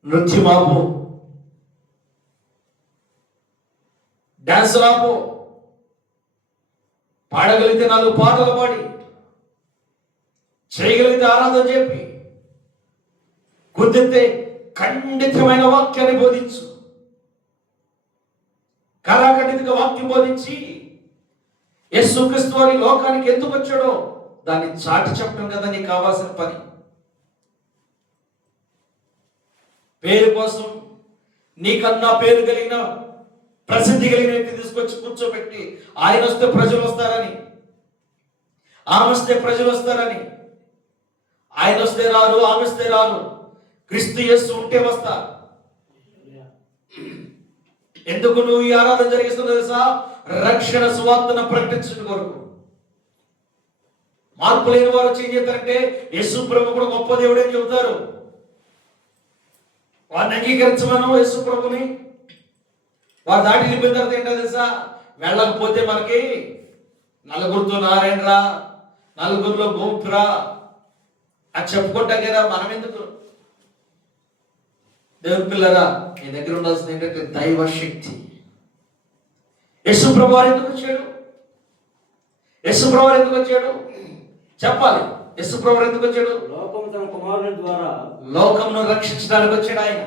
నృత్యం ఆపు, డాన్స్ ఆపు, పాడగలిగితే 4 పాటలు పాడి, చేయగలిగితే ఆరాధన చెప్పి, కుదిరితే ఖండితమైన వాక్యాన్ని బోధించు, కరాఖండితంగా వాక్యం బోధించి యేసుక్రీస్తు వారి లోకానికి ఎందుకు వచ్చాడో దాన్ని చాటి చెప్పడం కదా నీకు కావాల్సిన పని. పేరు కోసం నీకన్నా పేరు కలిగిన ప్రసిద్ధి కలిగిన వ్యక్తి తీసుకొచ్చి కూర్చోబెట్టి ఆయన వస్తే ప్రజలు వస్తారని, ఆమె వస్తే ప్రజలు వస్తారని, ఆయన వస్తే రారు, ఆమె వస్తే రారు, క్రీస్తు యేసు ఉంటే వస్తా. ఎందుకు నువ్వు ఈ ఆరాధన జరిగిస్తున్నావు తెలుసా? రక్షణ సువార్తను ప్రకటించడం కొరకు. మార్పు లేని వారు వచ్చి ఏం చేస్తారంటే యేసు ప్రభు కూడా గొప్ప దేవుడు అని చెబుతారు. వారిని అంగీకరించమను యేసు ప్రభుని. వారి దాటి నింపిన తర్వాత ఏంటో తెలుసా? వెళ్ళకపోతే మనకి నలుగురితో నారాయణరా, నలుగురిలో గోపురా అని చెప్పుకుంటాం కదా. మనం ఎందుకు? దేవుని పిల్లరా, నీ దగ్గర ఉండాల్సింది ఏంటంటే దైవ శక్తి. యేసు ప్రభు వారు ఎందుకు వచ్చాడు? యేసు ప్రభు వారు ఎందుకు వచ్చాడు చెప్పాలి. యేసు ప్రభు వారు ఎందుకు వచ్చాడు? లోకం తన కుమారుని ద్వారా లోకమును రక్షించడానికి వచ్చాడు. ఆయన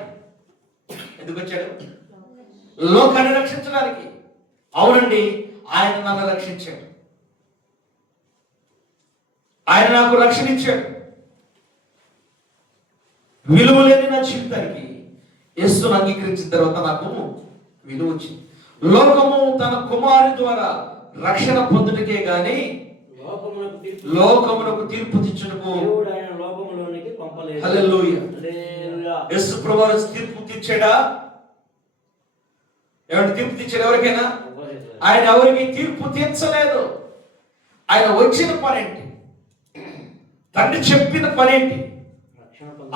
ఎందుకు వచ్చాడు? లోకాన్ని రక్షించడానికి. అవునండి, ఆయన నన్ను రక్షించాడు, ఆయన నాకు రక్షణ ఇచ్చాడు. విలువ లేని నా జీవితానికి యేసును అంగీకరించిన తర్వాత నాకు విలువ వచ్చింది. లోకము తన కుమారుని ద్వారా రక్షణ పొందుటకే గాని లోకమునకు తీర్పు తెచ్చుటకు హల్లెలూయా. యేసు ప్రభువు తీర్పు తెచ్చాడా? ఎవరు తీర్పు తెచ్చాడు? ఎవరికైనా? ఆయన ఎవరికి తీర్పు తీర్చలేదు. ఆయన వచ్చిన పనేంటి? తండ్రి చెప్పిన పనేంటి?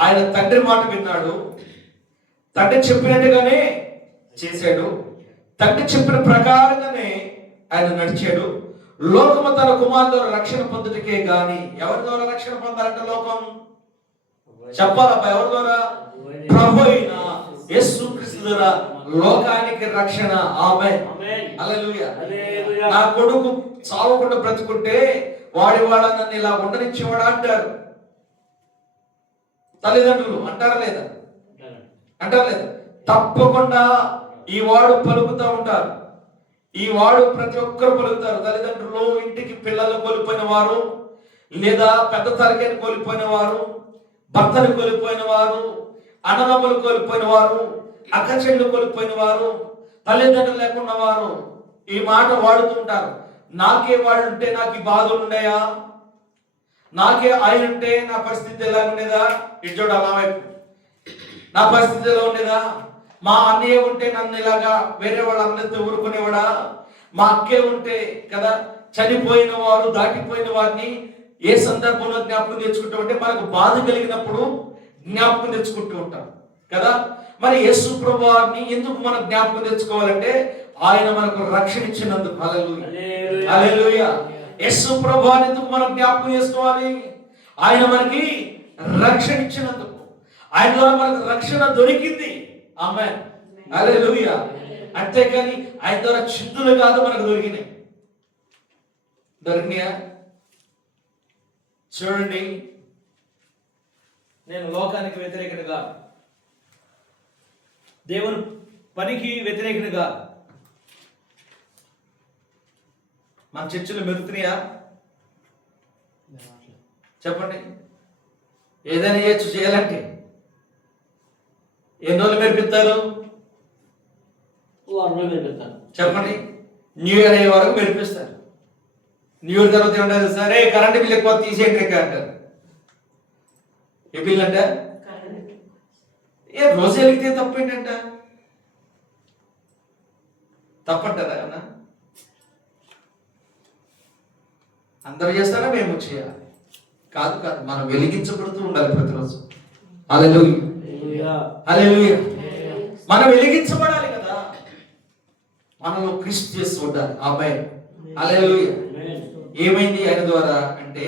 ఆయన తండ్రి మాట విన్నాడు, తండ్రి చెప్పినట్టుగానే చేశాడు, తండ్రి చెప్పిన ప్రకారంగానే ఆయన నడిచాడు. లోకము తన కుమారుని ద్వారా రక్షణ పొందుటకే గాని. ఎవరి ద్వారా రక్షణ పొందాలంటే లోకం చెప్పాలబ్బా, ఎవరి ద్వారా? ప్రభు అయిన యేసుక్రీస్తు ద్వారా లోకానికి రక్షణ. ఆమేన్, హల్లెలూయా. నా కొడుకు చావకుండా బ్రతుకుంటే వాడివాడ నన్ను ఇలా ఉండనిచ్చేవాడా అంటారు తల్లిదండ్రులు, అంటారా లేదా? అంటారు లేదు? తప్పకుండా ఈ వాడు పలుకుతూ ఉంటారు. ఈ వాడు ప్రతి ఒక్కరు పలుకుతారు. తల్లిదండ్రులు, ఇంటికి పిల్లలు కోల్పోయిన వారు, లేదా పెద్ద తరగతిని కోల్పోయిన వారు, భర్తను కోల్పోయిన వారు, అన్నదమ్ములు కోల్పోయిన వారు, అక్క చెల్లు కోల్పోయిన వారు, తల్లిదండ్రులు లేకున్న వారు ఈ మాట వాడుతుంటారు. నాకే వాళ్ళు ఉంటే నాకు ఈ బాధలు ఉండయా, నాకే ఆయన ఉంటే నా పరిస్థితి ఎలా ఉండేదా, ఇడ్జోడు అలా వైపు నా పరిస్థితి ఎలా ఉండేదా, మా అన్నయ్య ఉంటే నన్ను ఇలాగా వేరే వాళ్ళు అందరితో ఊరుకునేవాడా, మా అక్కే ఉంటే కదా. చనిపోయిన వారు, దాటిపోయిన వారిని ఏ సందర్భంలో జ్ఞాపకం తెచ్చుకుంటూ ఉంటే మనకు బాధ కలిగినప్పుడు జ్ఞాపకం తెచ్చుకుంటూ ఉంటాం కదా. మరి యేసు ప్రభువారిని ఎందుకు మనం జ్ఞాపకం తెచ్చుకోవాలంటే ఆయన మనకు రక్షణ ఇచ్చినందుకు. హల్లెలూయా, హల్లెలూయా. యేసు ప్రభువారిని ఎందుకు మనం జ్ఞాపకం చేసుకోవాలి? ఆయన మనకి రక్షణ ఇచ్చినందుకు. ఆయన ద్వారా మనకు రక్షణ దొరికింది. ఆమేన్, హల్లెలూయా. అంతేకాని ఆయన ద్వారా చిందులు కాదు మనకు దొరికినాయి. దొరికినాయా? చూడండి, నేను లోకానికి వ్యతిరేకతగా, దేవుని పనికి వ్యతిరేకతగా మన చర్చలు మెరుగుతున్నాయా? చెప్పండి. ఏదైనా చేయొచ్చు, చేయాలంటే ఎన్ని రోజులు మెరిపిస్తారు? చెప్పండి. న్యూ ఇయర్ అయ్యే వరకు మెరిపిస్తారు. న్యూ ఇయర్ తర్వాత ఏమంటారు? సరే కరెంట్ బిల్ ఎక్కువ తీసేయండి అంటారు. ఏ బిల్ అంట? ఏ రోజు వెలిగితే తప్పు ఏంటంట? తప్పంటారా ఏమన్నా? అందరూ చేస్తారా, మేము చేయాలి? కాదు కాదు, మనం వెలిగించబడుతూ ఉండాలి ప్రతిరోజు. హల్లెలూయా, హల్లెలూయా. మనం వెలిగించబడాలి కదా, మనలో క్రీస్తు చేసి ఉండాలి. ఆమేన్, హల్లెలూయా. ఏమైంది ఆయన ద్వారా అంటే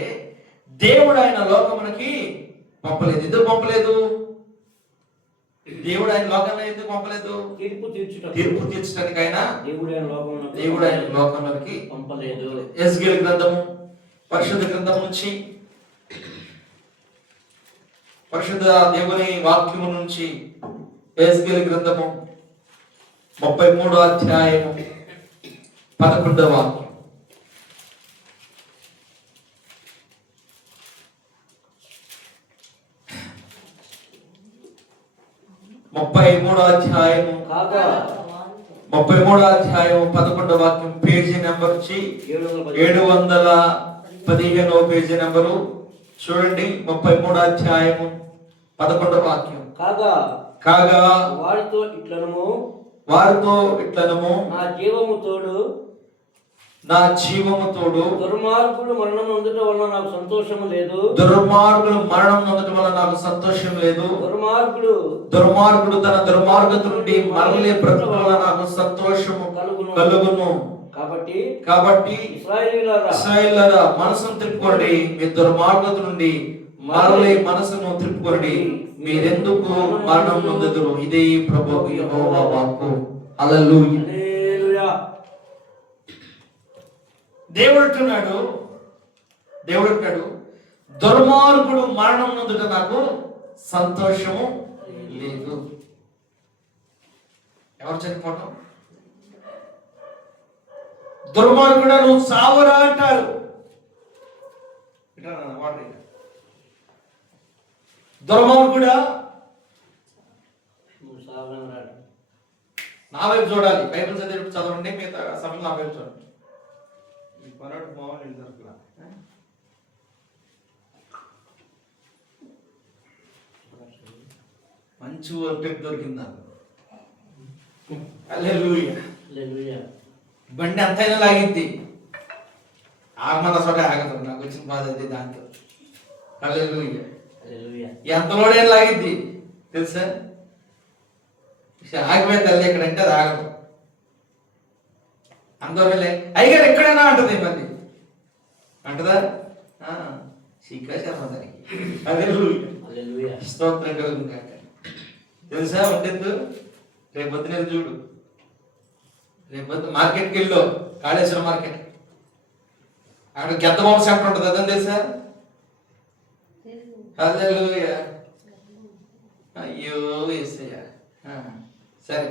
దేవుడు ఆయన లోకమునకి పంపలేదు. ఎందుకు పంపలేదు? దేవుడు ఆయన లోకాన్ని ఎందుకు పంపలేదు? తీర్పు తీర్చడానికి. ఆయన దేవుడు ఆయన లోకంలోకి పంపలేదు. యెహెజ్కేలు గ్రంథము, పరిశుద్ధ గ్రంథం నుంచి, పరిశుద్ధ దేవుని వాక్యము నుంచి యెహెజ్కేలు గ్రంథము 33వ అధ్యాయము 11వ వాక్యం. 33వ అధ్యాయము 11వ వాక్యం, పేజీ నెంబర్ వచ్చి 715వ పేజీ నెంబరు. చూడండి, 33వ అధ్యాయము 11వ వాక్యం. కాగా వారితో ఇట్లనము నా జీవము తోడు దుర్మార్గుడు మరణం నొందటం వలన నాకు సంతోషం లేదు. దుర్మార్గుడు తన దుర్మార్గత నుండి మరలే బ్రతుకు వలన నాకు సంతోషము కలుగును. కాబట్టి ఇశ్రాయేలులారా, మనసును త్రిప్పుకోండి, మీ దుర్మార్గత నుండి మరలే మనసును త్రిప్పుకోండి, మీరెందుకు మరణం నొందెదరు? ఇదే ప్రభువు యెహోవా వాక్కు. హల్లెలూయా. దేవుడు అంటున్నాడు, దుర్మార్గుడు మరణం నొందుట నాకు సంతోషము లేదు. ఎవరు చనిపోవటం? దుర్మార్గుడా నువ్వు సావురా అంటారు. దుర్మార్గుడా నా వైపు చూడాలి. బైబిల్ చదవండి, మిగతా సమయం నా వైపు చూడండి. మంచి వర్టెక్ దొరికిందా? హల్లెలూయా. బండి అంతైనా లాగిద్ది, ఆగమన్న చోట ఆగదు. నాకు వచ్చిన బాధ అది దాంతో. హల్లెలూయా. ఎంతలోనే లాగిద్ది తెలుసా? ఆగిపోయే తల్లి ఎక్కడంటే అది ఆగదు. అందరూ అయ్యారు ఎక్కడైనా అంటది, మళ్ళీ అంటదా? శీఘ్రశర్మ దానికి. హల్లెలూయా, స్తోత్రం కలుగును గాక. తెలుసా ఉండేది? రేపొద్దున చూడు, రేపొద్దు మార్కెట్కి వెళ్ళు, కాళేశ్వరం మార్కెట్, అక్కడ గెద్దబొమ్మ సెంటర్ ఉంటుంది, అదని తెలుసా? హల్లెలూయా. అయ్యో యేసయ్య, సరే.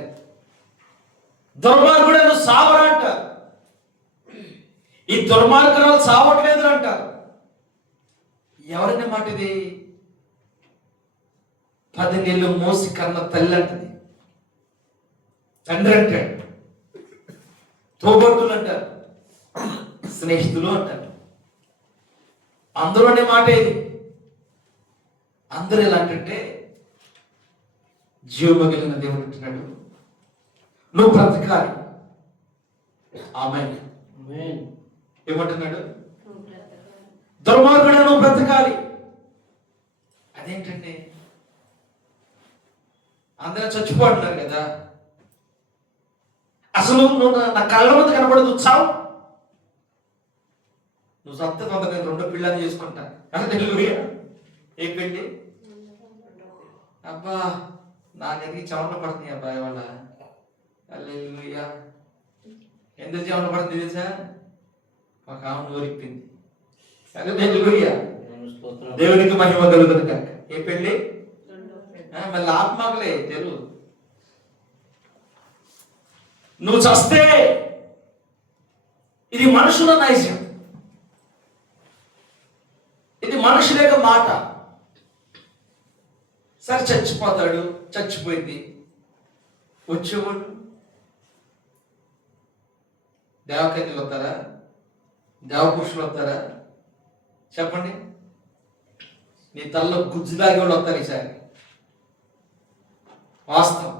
దుర్మార్గుడు సావరా అంటారు. ఈ దుర్మార్గురాలు సావట్లేదు అంటారు. ఎవరైనా మాట ఇది? 10 నెలలు మోసి కన్న తల్లి అంటది. తండ్రి అంటాడు, తోబొట్టులు అంటారు, స్నేహితులు అంటారు. అందరూ అనే మాట ఇది. అందరూ ఎలా అంటే జీవము కలిగిన దేవుడు అంటున్నాడు, నువ్వు బ్రతకాలి. ఆమేన్. ఏమంటున్నాడు? దుర్మార్గుడు నువ్వు బ్రతకాలి. అదేంటండి? అందరూ చచ్చిపోతున్నారు కదా. అసలు నువ్వు నా కళ్ళ ముందు కనబడదు, చావు. నువ్వు సత్త తొందర నేను 2 పిల్లల్ని చేసుకుంటా. హల్లెలూయా. ఏ పెళ్ళి? అబ్బా నాకెదిగి చెమట పడుతుంది అబ్బాయి వాళ్ళ. హల్లెలూయా. ఎందుకు చెమట పడుతుంది తెలుసా? ఒక ఆమె నోరిప్పింది. హల్లెలూయా. దేవునికి మహిమ కలుగుతుంది కాక. ఏ పెళ్ళి? మళ్ళీ ఆత్మకులే తెలుగు. నువ్వు చస్తే ఇది మనుషుల నైజం, ఇది మనుషుల యొక్క మాట. సరే చచ్చిపోతాడు, చచ్చిపోయింది. వచ్చేవాడు దేవకన్యలు వస్తారా? దేవపురుషులు వస్తారా? చెప్పండి. నీ తలలో గుజ్జులాగే వాళ్ళు వస్తారు ఈసారి. వాస్తవం.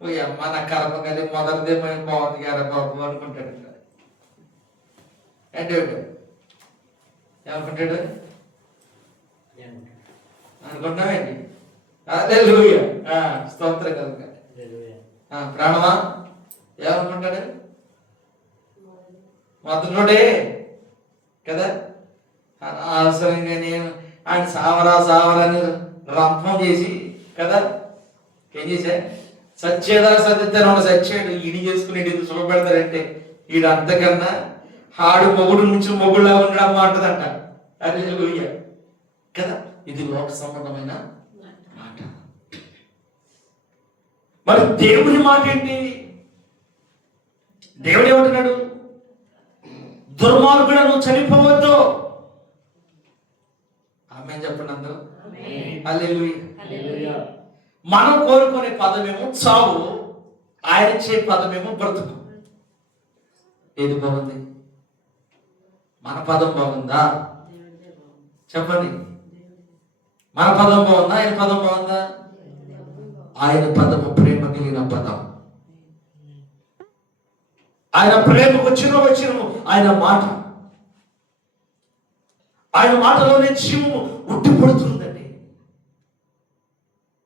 ఓ అమ్మ నా కర్మ కానీ మొదటిదేమో బాగుంది గారా బాబు అనుకుంటాడు. అంటే ఏమనుకుంటాడు? అనుకుంటున్నామేంటి? హల్లెలూయా. స్తోత్రం కలుగుక. ప్రాణమా ఏమనుకుంటాడు? మొదలుడే కదా. అవసరంగా నేను ఆయన సావరాని రంపం చేసి కదా ఏం చేశా? సచ్చేదా సత్యను సచ్చాడు. ఈడి చేసుకుని సుఖపెడతాడంటే ఈడు అంతకన్నా ఆడు మొగుడు నుంచి మొగుడులా ఉండడం అంటదంట. హల్లెలూయా కదా. ఇది లోక సంబంధమైన మాట. మరి దేవుని మాట ఏంటి? దేవుడు ఏమంటున్నాడు? దుర్మార్గుడు నువ్వు చనిపోవద్దు. ఆమేన్ చెప్పండి అందరూ. హల్లెలూయా. మనం కోరుకునే పదమేమో చావు, ఆయన ఇచ్చే పదమేమో బ్రతుకు. ఏది బాగుంది? మన పదం బాగుందా? చెప్పండి. మన పదం బాగుందా? ఆయన పదం బాగుందా? ఆయన పదము ప్రేమ కలిగిన పదం. ఆయన ప్రేమకు వచ్చిన ఆయన మాట, ఆయన మాటలోనే జీవము ఉట్టిపడుతుందండి.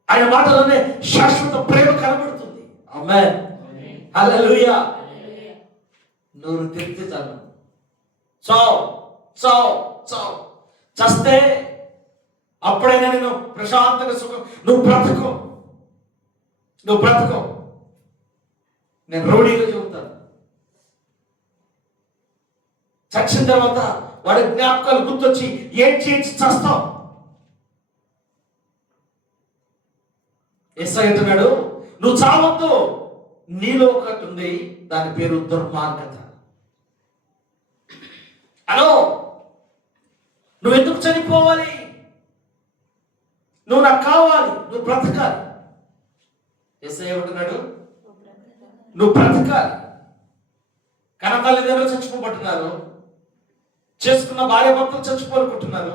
ఆయన మాటలోనే శాశ్వత ప్రేమ కనబడుతుంది. ఆమేన్. హల్లెలూయా. నోరు తెరిస్తే చాలు. చావు చావు చావు. చస్తే అప్పుడైనా నేను ప్రశాంతంగా సుఖం. నువ్వు బ్రతుకు. నేను రౌడీగా చెబుతాను. చచ్చిన తర్వాత వాడి జ్ఞాపకాలు గుర్తొచ్చి ఏడ్చి చస్తావు. యేసయ్య అంటున్నాడు, నువ్వు చావద్దు. నీలో ఒకటి ఉంది, దాని పేరు దుర్మార్గత. హలో, నువ్వు ఎందుకు చనిపోవాలి? నువ్వు నాకు కావాలి, నువ్వు బ్రతకాలి. యేసయ్య ఏమంటున్నాడు? నువ్వు బ్రతకాలి. కన్న తల్లిదండ్రులు చచ్చిపోబట్టున్నారు, చేసుకున్న భార్య భర్తలు చచ్చిపోనుకుంటున్నారు,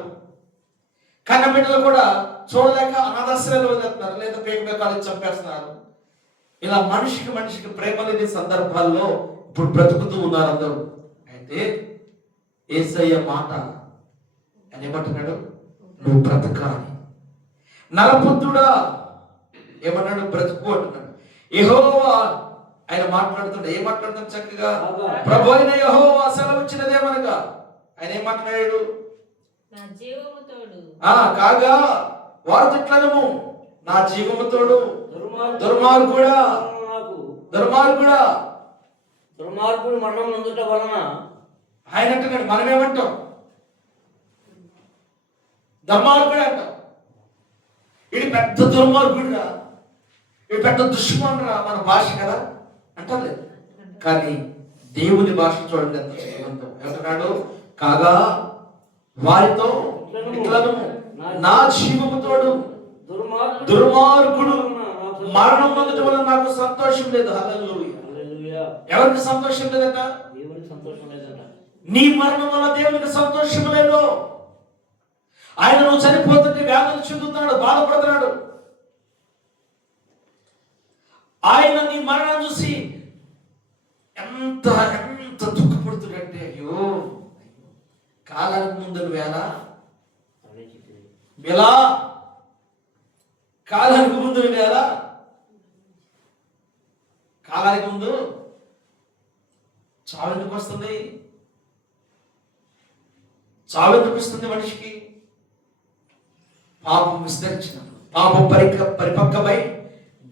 కన్న బిడ్డలు కూడా చూడలేక అనాథాశ్రయాలు వదిలేస్తున్నారు, లేదా పేకలు చంపేస్తున్నారు. ఇలా మనిషికి ప్రేమ లేని సందర్భాల్లో ఇప్పుడు బ్రతుకుతూ ఉన్నారు అందరూ. అయితే యేసయ్య మాట అని ఏమంటున్నాడు? నువ్వు బ్రతకాలి. నరపుత్రుడా ఏమన్నాడు? బ్రతుకు అంటున్నాడు. యెహోవా ఆయన మాట్లాడుతున్నాడు. ఏం మాట్లాడుతున్నాడు? చక్కగా ప్రభు అయిన యెహోవా సెలవిచ్చినదేమనగా ఆయన ఏం మాట్లాడాడు? కాగా వారు తిట్లనము నా జీవము తోడు. దుర్మార్గుడు మరణం నొందుట వలన ఆయన అంటున్నాడు. మనమేమంటాం? దుర్మార్గుడు అంటాం. ఇది పెద్ద దుర్మార్గుడురా, ఈ పెద్ద దుష్మనురా మన భాష కదా అంటలేదు. కానీ దేవుని భాష చూడండి ఎంత చక్కగా ఏమంటున్నాడు, కాగా వారితో ఇట్లను నా జీవము తోడు దుర్మార్గుడు మరణం పొందడం వల్ల నాకు సంతోషం లేదు. హల్లెలూయా. ఎవరికి సంతోషం లేదట? దేవునికి సంతోషం లేదంట. నీ మరణం వల్ల దేవునికి సంతోషం లేదు. ఆయన నువ్వు చనిపోతుంటే వ్యాధులు చెందుతున్నాడు, బాధపడుతున్నాడు. ఆయన నీ మరణం చూసి ఎంత ఎంత దుఃఖపడుతున్నాడంటే, అయ్యో కాలానికి ముందు వేళ ఎలా కాలానికి ముందు వేళ కాలానికి ముందు చావు ఎందుకు వస్తుంది? చావు ఎందుకు వస్తుంది మనిషికి? పాపం విస్తరించినప్పుడు, పాపం పరిపక్వమై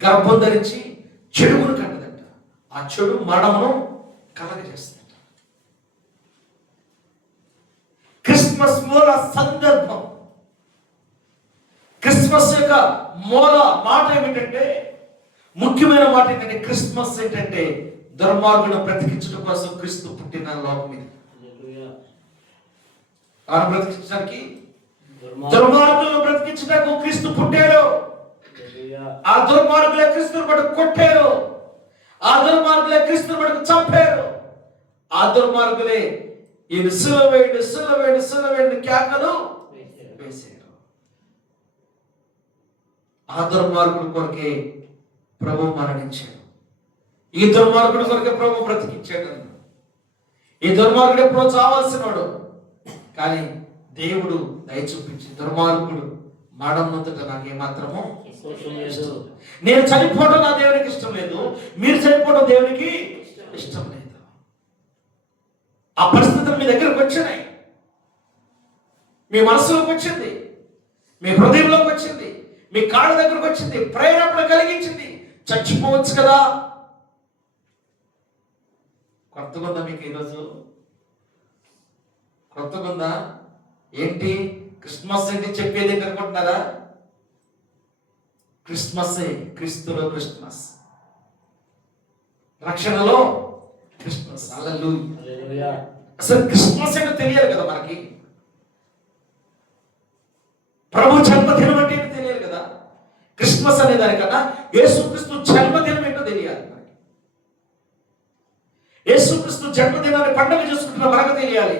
గర్భం ధరించి చెడుగును కంటదంట. ఆ చెడు మరణమును కలగజేస్తుందంట. క్రిస్మస్ మూల సందర్భం, క్రిస్మస్ యొక్క మూల మాట ఏమిటంటే, ముఖ్యమైన మాట ఏంటంటే, క్రిస్మస్ ఏంటంటే దుర్మార్గుడు బ్రతికించడం కోసం క్రీస్తు పుట్టిన లోకం ఇది. ఆయన బ్రతికించడానికి, దుర్మార్గులను బ్రతికించడానికి క్రీస్తు పుట్టాడు. ఆ దుర్మార్గులే క్రీస్తుని పట్టుకు కొట్టారు, ఆ దుర్మార్గులే క్రీస్తుని పట్టుకు చంపారు, ఆ దుర్మార్గులే ఈయన సిలువేయండి కేకలు వేశారు. ఆ దుర్మార్గుడు కొరకే ప్రభు మరణించాడు. ఈ దుర్మార్గుడు కొరకే ప్రభు బ్రతికించాడు. ఈ దుర్మార్గుడు ఎప్పుడో చావాల్సినాడు, కానీ దేవుడు దయ చూపించి దుర్మార్గుడు మరణం నొందుట నాకు ఏమాత్రము నేను చనిపోవడం నా దేవునికి ఇష్టం లేదు, మీరు చనిపోవడం దేవునికి ఇష్టం లేదు. ఆ పరిస్థితులు మీ దగ్గరకు వచ్చినాయి, మీ మనసులోకి వచ్చింది, మీ హృదయంలోకి వచ్చింది, మీ కాళ్ళ దగ్గరకు వచ్చింది, ప్రేరేపణ కలిగించింది. చచ్చిపోవచ్చు కదా. కొత్తగా ఉందా మీకు ఈరోజు? కొత్తగా ఉందా ఏంటి? క్రిస్మస్ ఏంటి చెప్పేది ఏంటి అనుకుంటున్నారా? క్రిస్మస్, క్రీస్తులో క్రిస్మస్, రక్షణలో క్రిస్మస్. హల్లెలూయా. అసలు క్రిస్మస్ ఏంటో తెలియాలి కదా మనకి. ప్రభు జన్మదినం అంటే ఏంటో తెలియాలి కదా. క్రిస్మస్ అనే దానికన్నా యేసుక్రీస్తు జన్మదినం ఏంటో తెలియాలి మనకి. యేసుక్రీస్తు జన్మదినాన్ని పండుగ చేసుకుంటున్న మనకు తెలియాలి.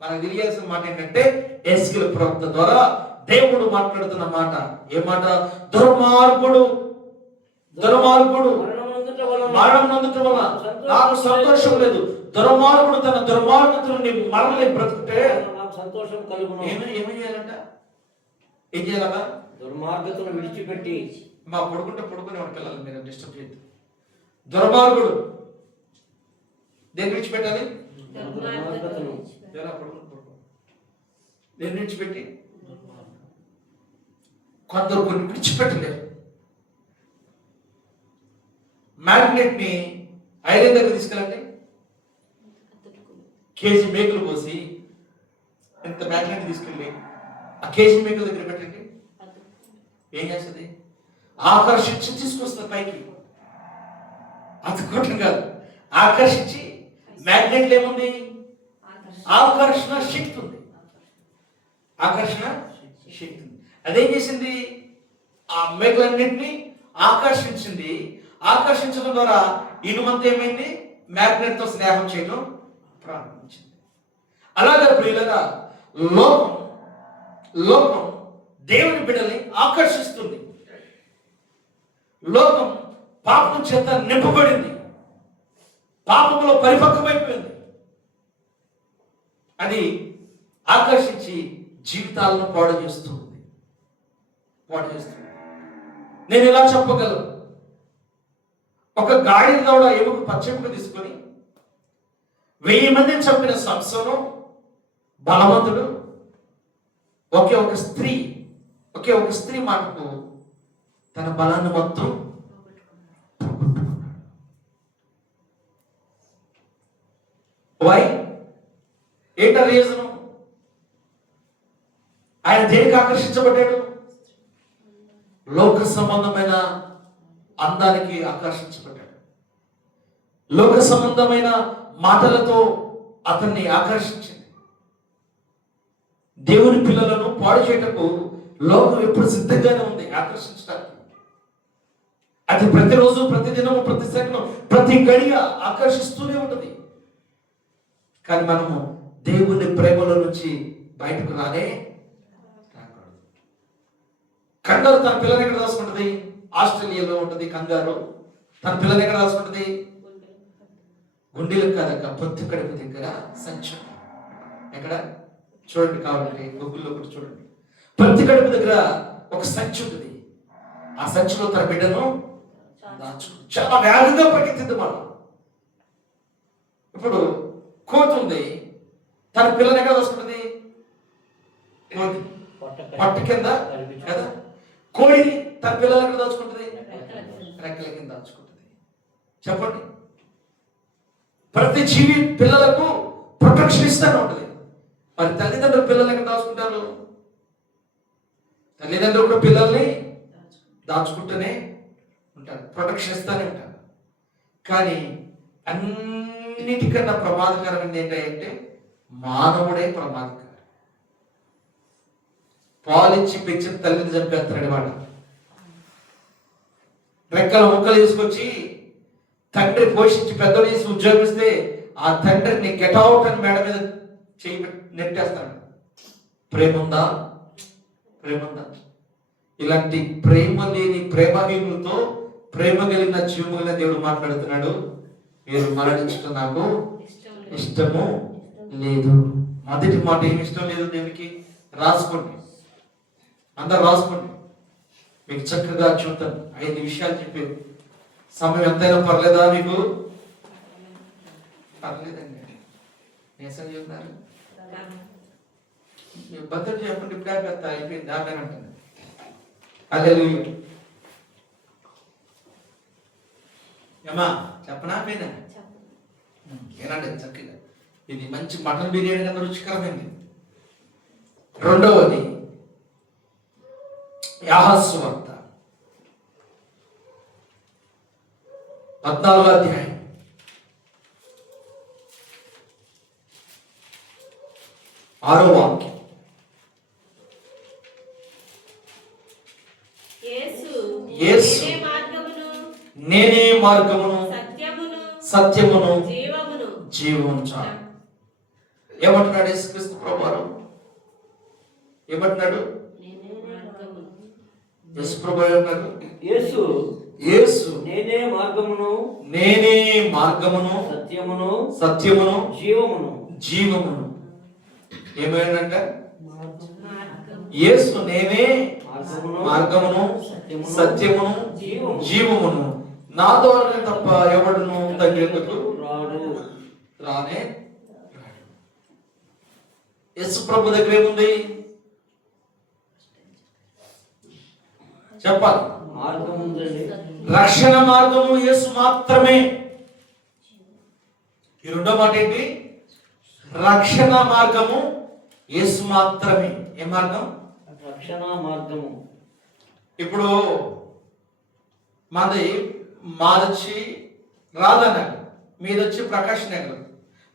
మనకు తెలియాల్సిన మాట ఏంటంటే, యేసుక్రీస్తు ప్రవక్త ద్వారా దేవుడు మాట్లాడుతున్న మాట. ఏ మాట? దుర్మార్గుడు మరణం నొందుట వల్ల నాకు సంతోషం లేదు. దుర్మార్గుడు తన దుర్మార్గతను మరణి బ్రతుకుతే నాకు సంతోషం కలుగును. ఏమి చేయాలంట? ఏం చేయాలట? దుర్మార్గతను విడిచిపెట్టి. మా పడుకుంటే పడుకునే వాడికి వెళ్ళాలి, మీరు డిస్టర్బ్ చేయద్దు. దుర్మార్గుడు దేని విడిచిపెట్టాలి? దుర్మార్గతను దేని విడిచిపెట్టి? కొందరు కొన్ని విడిచిపెట్టలేరు. మ్యాగ్నెట్ ని ఐరన్ దగ్గర తీసుకెళ్ళండి, కేజీ మేకులు పోసి ఇంత మ్యాగ్నెట్ తీసుకెళ్ళి ఆ కేజీ మేకుల దగ్గర పెట్టండి, ఏం చేస్తుంది? ఆకర్షించి తీసుకొస్తుంది పైకి. అందుకోవటం కాదు, ఆకర్షించి. మ్యాగ్నెట్ ఏముంది? ఆకర్షణ శక్తి ఉంది. ఆకర్షణ శక్తి ఉంది. అదేం చేసింది? ఆ మేకులన్నింటినీ ఆకర్షించింది. ఆకర్షించడం ద్వారా ఇనుమంతా ఏమైంది? మ్యాగ్నెట్ తో స్నేహం చేయడం ప్రారంభించింది. అలాగే ప్రియులరా, లోకం దేవుని బిడ్డల్ని ఆకర్షిస్తుంది. లోకం పాపం చేత నింపబడింది, పాపంలో పరిపక్వమైపోయింది. అది ఆకర్షించి జీవితాలను పాడు చేస్తుంది. నేను ఇలా చెప్పగలను, ఒక గాడిద దౌడ ఎముక పచ్చెముక తీసుకొని 1000 మందిని చంపిన సంసోను బలవంతుడు ఒకే ఒక స్త్రీ మాటకు తన బలాన్ని మొత్తం వై? ఏంట రీజను? ఆయన దేనికి ఆకర్షించబడ్డాడు? లోక సంబంధమైన అందానికి ఆకర్షించబడ్డాడు. లోక సంబంధమైన మాటలతో అతన్ని ఆకర్షించింది. దేవుని పిల్లలను పాడు చేయటకు లోకం ఎప్పుడు సిద్ధంగానే ఉంది ఆకర్షించడానికి. అది ప్రతిరోజు, ప్రతి దినము, ప్రతి సెకండ్, ప్రతి గడియ ఆకర్షిస్తూనే ఉంటుంది. కానీ మనము దేవుని ప్రేమలో నుంచి బయటకు రాకూడదు. కంగారు తన పిల్లని ఎక్కడ రాసుకుంటుంది? ఆస్ట్రేలియాలో ఉంటుంది కంగారు. తన పిల్లని ఎక్కడ రాసుకుంటుంది? గుండెలకు కాదక్క, పొత్తు కడుపు దగ్గర సంచం. ఎక్కడ చూడండి, కావాలంటే గూగుల్లో కూడా చూడండి. పొత్తు కడుపు దగ్గర ఒక సంచి ఉంటుంది. ఆ సంచిలో తన బిడ్డను దాచుకుంటుంది. చాలా వేగంగా పరిగెత్తింది మనం. ఇప్పుడు కోతి ఉంది, తన పిల్లని ఎక్కడ దాచుకుంటుంది? కోతి పట్టు కింద కదా. కోడి తన పిల్లలు ఎక్కడ దాచుకుంటుంది? రెక్కల కింద దాచుకుంటుంది. చెప్పండి, ప్రతి జీవి పిల్లలకు ప్రొటెక్షన్ ఇస్తూనే ఉంటుంది. మరి తల్లిదండ్రులు పిల్లలు ఎక్కడ దాచుకుంటారు? తల్లిదండ్రులు కూడా పిల్లల్ని దాచుకుంటూనే ఉంటారు, ప్రొటెక్షన్ ఇస్తూనే ఉంటారు. కానీ అన్నిటికన్నా ప్రమాదకరమైనది ఏంటంటే మానవుడే ప్రమాదకరం. పాలిచ్చి పెంచిన తల్లిని చంపేస్తాడు వాడు. రెక్కల ముక్కలు తీసుకొచ్చి తండ్రి పోషించి పెద్దలు చేసి ఉద్యోగిస్తే ఆ తండ్రిని గెట్ అవుట్ అని మేడ మీద చేయి నెట్టేస్తాడు. ప్రేమ ఉందా? ప్రేమ ఉందా? ఇలాంటి ప్రేమ లేని ప్రేమహీనులతో ప్రేమ కలిగిన జీవముల దేవుడు మాట్లాడుతున్నాడు. మీరు మరణించడం నాకు ఇష్టము లేదు. మొదటి మాట ఏమి ఇష్టం లేదు దేవునికి. రాసుకోండి, అందరు రాసుకోండి. మీకు చక్కగా చూద్దాం. 5 విషయాలు చెప్పారు. సమయం ఎంతైనా పర్లేదా మీకు? పర్లేదండి. ఏసని చెప్తున్నారు, భద్రత చెప్పండి. ఇప్పుడు అయిపోయింది, దాని అంటుంది. అదే ఏమా చెప్పనా పోయినా? ఏనండి చక్కగా. ఇది మంచి మటన్ బిర్యానీ కన్నా రుచికరమైంది. రెండవది యాహస్వార్త 14వ అధ్యాయం 6వ వాక్యం. యేసు నేనే మార్గమును సత్యమును జీవమును. ఏమంటున్నాడు యేసుక్రీస్తు ప్రభువారు? ఏమంటున్నాడు? యేసు ప్రభువారు ఏమంటున్నాడు? యేసు నేనే మార్గమును సత్యమును జీవమును. ఏమైందంట? యేసు నేనే మార్గమును సత్యమును జీవమును, నా ద్వారా తప్ప ఎవడును దగ్గరకు రానే. యేసు ప్రభు దగ్గర ఏముంది చెప్పాలి? రక్షణ మార్గము యేసు మాత్రమే. ఈ రెండో మాట ఏంటి? రక్షణ మార్గము యేసు మాత్రమే. ఏ మార్గం? రక్షణ మార్గము. ఇప్పుడు మాదొచ్చి రాధానగర్, మీదొచ్చి ప్రకాష్ నగర్,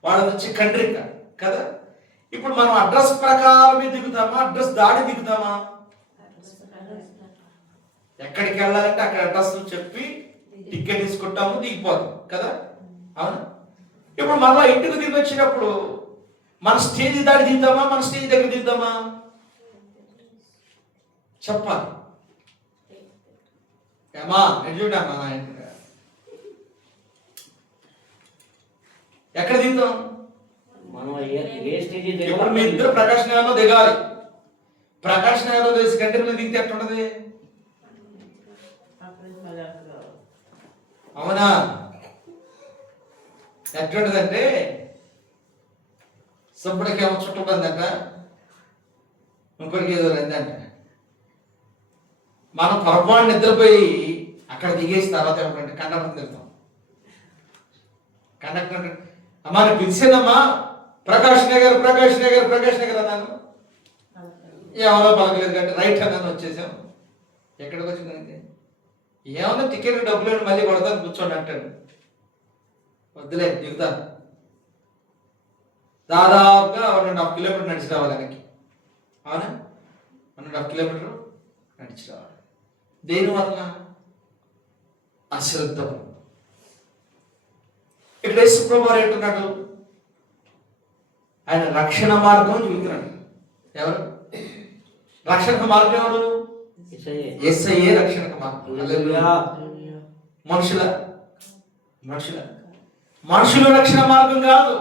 వాళ్ళదొచ్చి కండ్రిక కదా. ఇప్పుడు మనం అడ్రస్ ప్రకారమే దిగుతామా, అడ్రస్ దాడి దిగుతామా? ఎక్కడికి వెళ్ళాలంటే అక్కడ అడ్రస్ చెప్పి టికెట్ తీసుకుంటాము, దిగిపోతాం కదా. అవునా? ఇప్పుడు మళ్ళా ఇంటికి దిగి వచ్చినప్పుడు మన స్టేజ్ దాడి దిగుతామా, మన స్టేజ్ దగ్గర దిగుతామా? చెప్పాలి. ఏమా చూడమ్మా, ఎక్కడ దిగుతాం? ఇప్పుడు మీ ఇద్దరు ప్రకాష్ నగర్లో దిగాలి. ప్రకాష్ నగర్లో తెలిసి కంటిన్యూ దిగితే ఎట్లుంటది? అవునా? ఎట్లుంటదంటే సుబ్బడికేమో చుట్టుకుందంట, ఇంకొకరికి ఏదో లేదంట. మనం పొరపాటు నిద్రపోయి అక్కడ దిగేసి తర్వాత ఏమంటే కండక్టర్ వెళ్తాం. కండక్టర్ అమ్మా నేను పిలిచిందమ్మా, ప్రకాష్ నగర్ అన్నాను. ఎవరో పలకలేదు కంటే రైట్ అన్నాను, వచ్చేసాం. ఎక్కడికి వచ్చిందంటే ఏమన్నా టికెట్ డబ్బులు ఇవ్వండి, మళ్ళీ కొడతాను కూర్చోండి అంటాడు. వద్దులే దిగుతాను. దాదాపుగా 1.5 కిలోమీటర్ నడిచి రావాలి ఆయనకి. అవునా, 1.5 కిలోమీటర్ నడిచి రావాలి. దేనివల్ల? అశ్రద్ధ. ఇక్కడ యేసుప్రభు వారు ఏంటున్నాడు? ఆయన రక్షణ మార్గం చూపుతున్నాడు. ఎవరు రక్షణ మార్గం? ఎవరు? యేసయ్యే రక్షణ మార్గం. హల్లెలూయా. మనుషుల రక్షణ మార్గం కాదు.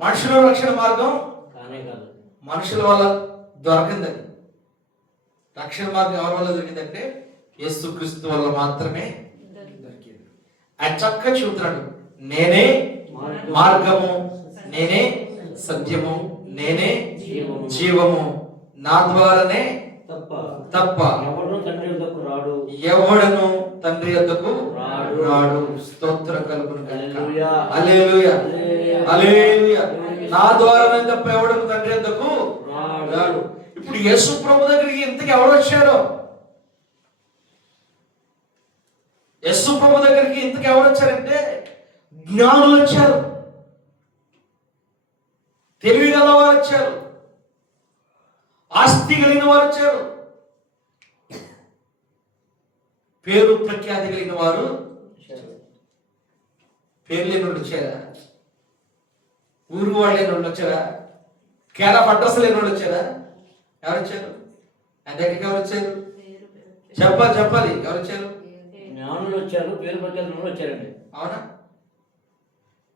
మనుషుల రక్షణ మార్గం మనుషుల వల్ల దొరకంది. అది రక్షణ మార్గం ఎవరి వల్ల దొరికిందంటే యేసుక్రీస్తు వల్ల మాత్రమే దొరికింది. ఆయన చక్కగా చూపుతున్నాడు, నేనే మార్గము, నేనే సత్యము, నేనే జీవము, నా ద్వారానే తప్ప ఎవడను తండ్రి యొద్దకు రాడు. స్తోత్రం కలుగును గాక. హల్లెలూయా, హల్లెలూయా. నా ద్వారానే తప్ప ఎవడను తండ్రి యొద్దకు రాడు. ఇప్పుడు యేసు ప్రభు దగ్గరికి ఇంతకు ఎవరు వచ్చారో? యేసు ప్రభు దగ్గరికి ఇంతకు ఎవరు వచ్చారంటే జ్ఞానులు వచ్చారు, తెలివి గల వారు వచ్చారు, ఆస్తి కలిగిన వారు వచ్చారు, పేరు ప్రఖ్యాతి కలిగిన వారు. పేరు లేని వాళ్ళు వచ్చారా? ఊరు వాళ్ళు లేని వాళ్ళు వచ్చారా? కేరా అడ్రస్ లేని వాళ్ళు వచ్చారా? ఎవరు వచ్చారు? ఆయన దగ్గరికి ఎవరు వచ్చారు? చెప్పాలి ఎవరు వచ్చారు? జ్ఞానులు వచ్చారు, పేరు ప్రఖ్యాతులు వచ్చారండి. అవునా?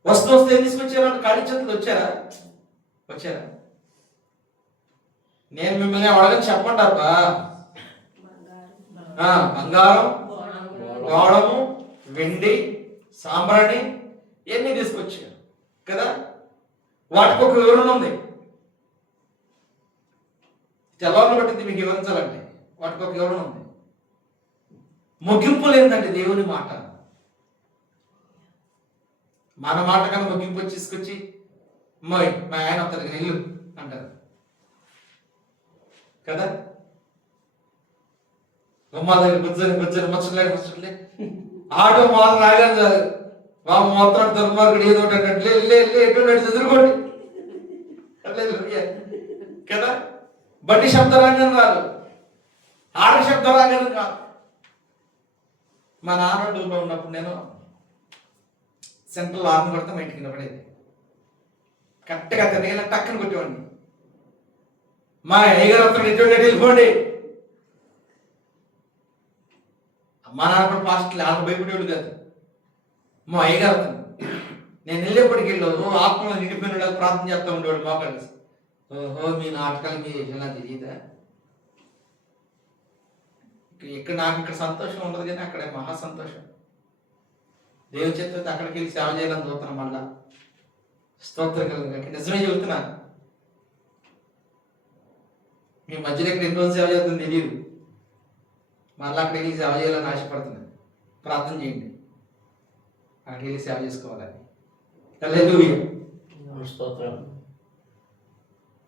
వస్తూ ఏం తీసుకొచ్చారు? ఖాళీ చేతులు వచ్చారా? నేను మిమ్మల్ని అడగని చెప్పండి అబ్బా. బంగారం, గోడము, వెండి, సాంబ్రాణి ఇవన్నీ తీసుకొచ్చారు కదా. వాటికి ఒక వివరణ ఉంది. తెల్లవారులు పట్టింది మీకు వివరించాలంటే. వాటికి ఒక వివరణ ఉంది. ముగింపు లేదంటే దేవుని మాట. మన మాట కన్నా ముగింపు తీసుకొచ్చి మా ఆయన అతనికి ఇల్లు అంటారు కదా. గుమ్మా దగ్గర గుజ్జని ముచ్చట్లే ఆటో మాత్రం రాగానే చాలు. మొత్తం దుర్మార్గుడు ఏదో అంటే ఎటువంటి ఎదుర్కోండి కదా. బట్టి శబ్దరాంగం రాదు, ఆడ శబ్దరాంగం కాదు. మా నాన్న డూలో ఉన్నప్పుడు నేను సెంట్రల్ ఆర్మ్ కొడితే మా ఇంటికి పడేది. కరెక్ట్గా తిరగేలా టక్కని కొట్టేవాడిని. మా అయ్యగారు అతను ఎటువంటి వెళ్ళిపోండి. మా నాన్న కూడా పాస్టర్లు ఆమె భయపడేవాడు కాదు. మా అయ్యగారు అతను నేను వెళ్ళేప్పటికి వెళ్ళదు ఆత్మలో నిండిపోయిన ప్రార్థన చేస్తూ ఉండేవాడు. మోకాళ్ళు ఓహో మీ నాటకాలు మీ ఎలా తెలియదా? ఇక్కడ నాకు ఇక్కడ సంతోషం ఉండదు కానీ అక్కడ మహా సంతోషం. దేవుని చెప్తే అక్కడికి వెళ్ళి సేవ చేయాలని చూస్తున్నాం. మళ్ళా స్తోత్రం కలిగి నిజమే చెబుతున్నా. మీ మధ్యలో ఇక్కడ ఎన్ని రోజులు సేవ చేస్తుంది తెలియదు. మళ్ళీ అక్కడికి వెళ్ళి సేవ చేయాలని ఆశపడుతున్నాను. ప్రార్థన చేయండి, అక్కడికి వెళ్ళి సేవ చేసుకోవాలని. హల్లెలూయా. స్తోత్రం.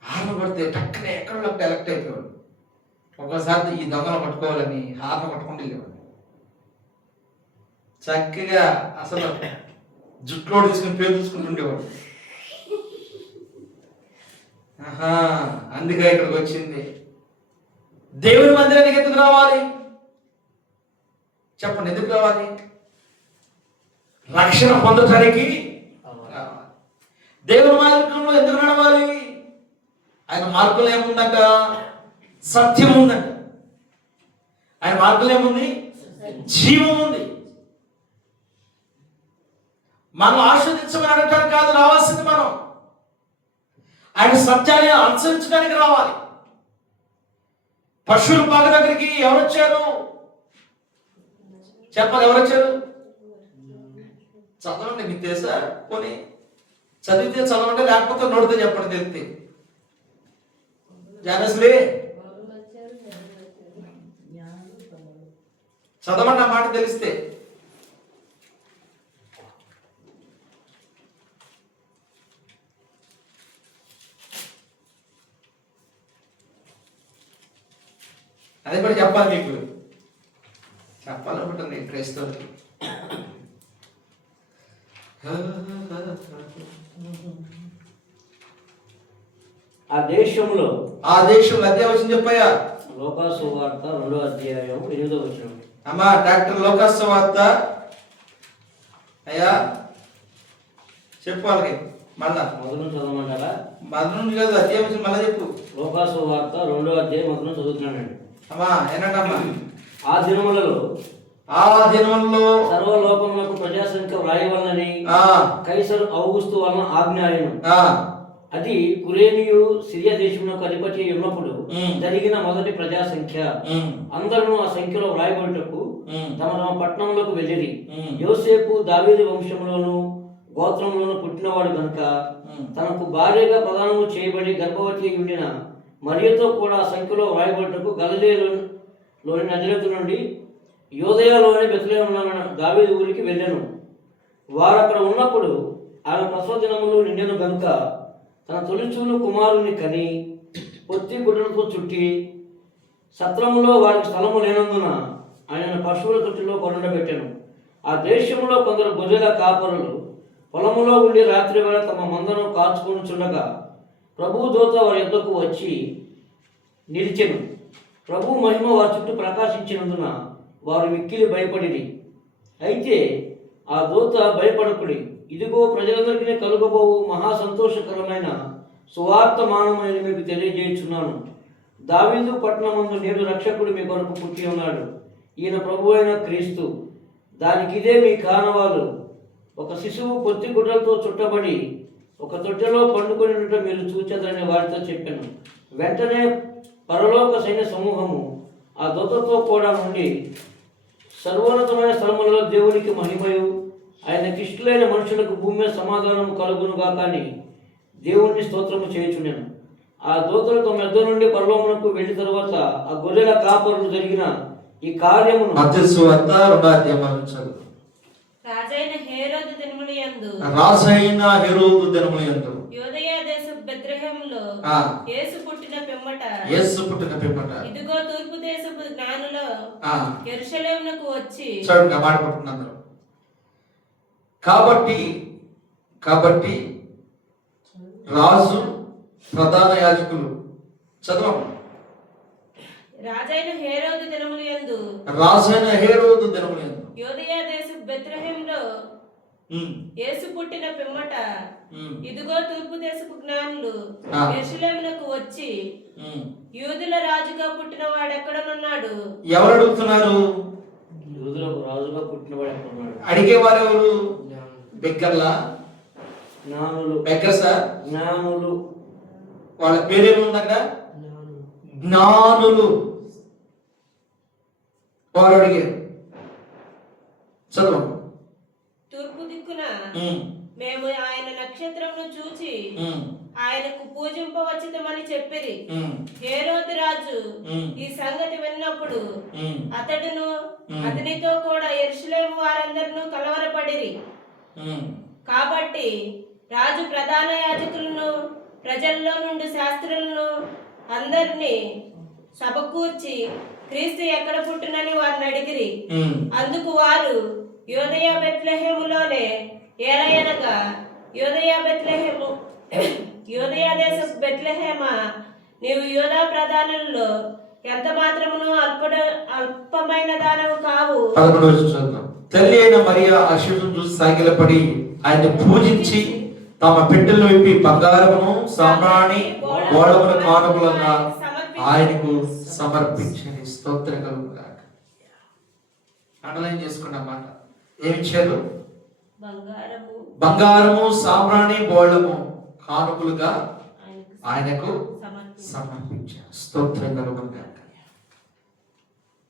హార్న్ పడితే టక్కనే ఎక్కడో ఎలక్ట్ అయిపోయాడు. ఒక్కోసారి ఈ దొంగలు పట్టుకోవాలని హార్న్ పట్టుకుంటూ వెళ్ళేవాడు. చక్కగా అసలు జుట్లో తీసుకుని పేరు చూసుకుంటుండేవాడు. అందుకే ఇక్కడికి వచ్చింది. దేవుని మందిరానికి ఎందుకు రావాలి చెప్పండి? ఎందుకు రావాలి? రక్షణ పొందటానికి రావాలి. దేవుని మార్గంలో ఎందుకు నడవాలి? ఆయన మార్గంలో ఏముందంట? సత్యం ఉందంట. ఆయన మార్గంలో ఏముంది? జీవం ఉంది. మనం ఆస్వాదించమని అనటానికి కాదు రావాల్సింది. మనం ఆయన సత్యాన్ని అనుసరించడానికి రావాలి. పశువుల పాక దగ్గరికి ఎవరు వచ్చారు చెప్పాలి? ఎవరు వచ్చారు? చదవండి, మీకు తెలుసా? పోనీ చదివితే చదవండి, లేకపోతే నోడితే చెప్పండి. తెలిస్తే జానశ్రీ చదవండి, ఆ మాట తెలిస్తే. అది కూడా చెప్పాలి మీకు. క్రైస్తవులకి. ఆ దేశంలో అదే వచ్చింది చెప్పయ్యా. లోకాసు వార్త 2వ అధ్యాయం 8వ వచనం. అమ్మా డాక్టర్ లోకాసు వార్త అయ్యా చెప్పు వాళ్ళకి మళ్ళా మొదలు చదవమంటారా? మొదలు కాదు, అధ్యాయం వచ్చి మళ్ళా చెప్పు. లోకాసు వార్త 2వ అధ్యాయం మొదలు చదువుతున్నానండి. అమ్మా ఏనంటమ్మా, ఆ దినములలో ఆ దినంలో సర్వలోకములకు ప్రజాసంఖ్య వ్రాయవలనని కైసరు ఔగుస్తు వలన ఆజ్ఞ ఆయను. అది కురేనియు సిరియా దేశమునకు అధిపతి ఉన్నప్పుడు జరిగిన మొదటి ప్రజా సంఖ్య. అందరూ ఆ సంఖ్యలో వ్రాయబడుటకు తమ తమ పట్టణంలోకి వెళ్ళిరి. యోసేపు దావీదు వంశంలోను గోత్రంలోను పుట్టినవాడు గనుక తనకు భార్యగా ప్రదానము చేయబడి గర్భవతి ఉండిన మరియతో కూడా ఆ సంఖ్యలో వ్రాయబడుటకు గలిలయలోని నజరేతు నుండి యోదయలోని బెత్లెహేములోని దావీదు ఊరికి వెళ్ళాను. వారు అక్కడ ఉన్నప్పుడు ఆమె ప్రసవ దినములు నిండెను గనుక తన తొలిచూలు కుమారుని కని పొత్తి గుడ్డలతో చుట్టి సత్రములో వారికి స్థలము లేనందున ఆయన పశువుల తొట్టిలో కొరండబెట్టాను. ఆ దేశంలో కొందరు గొర్రెల కాపరులు పొలములో ఉండి రాత్రి వేళ తమ మందను కాచుకొని చుండగా ప్రభు దూత వారి యొద్దకు వచ్చి నిలిచెను. ప్రభు మహిమ వారి చుట్టూ ప్రకాశించినందున వారు మిక్కిలి భయపడిరి. అయితే ఆ దూత భయపడకుడి, ఇదిగో ప్రజలందరికీ కలుగబోవు మహా సంతోషకరమైన సువార్తమానమైన మీకు తెలియజేయుచున్నాను. దావీదు పట్టణమందు నేడు రక్షకుడు మీ కొరకు పుట్టి ఉన్నాడు. ఈయన ప్రభు అయిన క్రీస్తు. దానికి ఇదే మీ కానవాలు. ఒక శిశువు పొత్తి గుడ్డలతో చుట్టబడి ఒక తొట్టెలో పండుకొని ఉండటం మీరు చూచెదరని వారితో చెప్పాను. వెంటనే పరలోక సైన్య సమూహము ఆ దూతతో కూడా నుండి సర్వోన్నతమైన స్థలములలో దేవునికి మహిమయు ఆయనకి ఇష్టలైన మనుషులకు భూమి మీద సమాధానము కలుగునుగా కానీ దేవుణ్ణి స్తోత్రము చేయుచున్నాను. ఆ దూతలు తమ యొద్ద నుండి పరలోకమునకు వెళ్ళిన తరువాత ఆ గొర్రెల కాపరులు జరిగిన ఈ కార్యమును రాజైన హేరోదు దినములయందు యోదయ దేశపు బెత్లెహేములో యేసు పుట్టిన పిమ్మట ఇదిగో తూర్పు దేశపు జ్ఞానులు యెరూషలేమునకు వచ్చి కాబట్టి రాజు ప్రధాన యాజకులు చదవం. రాజైన హేరోదు దినములయందు యోదయ దేశపు బెత్లెహేములో యేసు పుట్టిన పిమ్మట ఇదిగో తూర్పు దేశపు జ్ఞానులు యెరూషలేమునకు వచ్చి యూదుల రాజుగా పుట్టిన వాడు ఎక్కడనున్నాడు? ఎవరు అడుగుతున్నారు? యూదులకు రాజుగా పుట్టినవాడు ఎక్కడున్నాడు? అడిగేవారు ఎవరు? బెగ్గర్లా? జ్ఞానులు. బెగ్గర్సా? జ్ఞానులు. వాళ్ళ పేరేముందట? జ్ఞానులు. వారు అడిగారు. చదువు. తూర్పు దిక్కున మేము ఆయన నక్షత్రమును చూచి ఆయనకు పూజింపవచ్చుదమని చెప్పిరి. హేరోదు రాజు ఈ సంగతి విన్నప్పుడు అతడును అతనితో కూడా యెరూషలేము వారందరూ కలవరపడిరి. కాబట్టి రాజు ప్రధాన యాజకులను ప్రజల్లో నుండి శాస్త్రులను అందరినీ సభకూర్చి క్రీస్తు ఎక్కడ పుట్టునని వారిని అడిగిరి. అందుకు వారు యోదయ బెత్లెహేములోనే ఏలయనగా యోదయ దేశపు బెత్లెహేమ, నీవు యోధా ప్రధానుల్లో ఎంత మాత్రమును అల్పమైన దానవు కావు. తల్లి అయిన మరియా ఆ శిశువును చూసి సాగిలపడి ఆయన పూజించి తమ పెట్టెల్లో విప్పి బంగారమును సామ్రాణి గోడమును కానుకలుగా ఆయనకు సమర్పించని స్తోత్రం కలుగుగాక. అండర్లైన్ చేసుకున్న మాట ఏమిచ్చారు? బంగారము సామ్రాణి బోళము కానుకలుగా ఆయనకు సమర్పించారు. స్తోత్రం కలుగుగాక.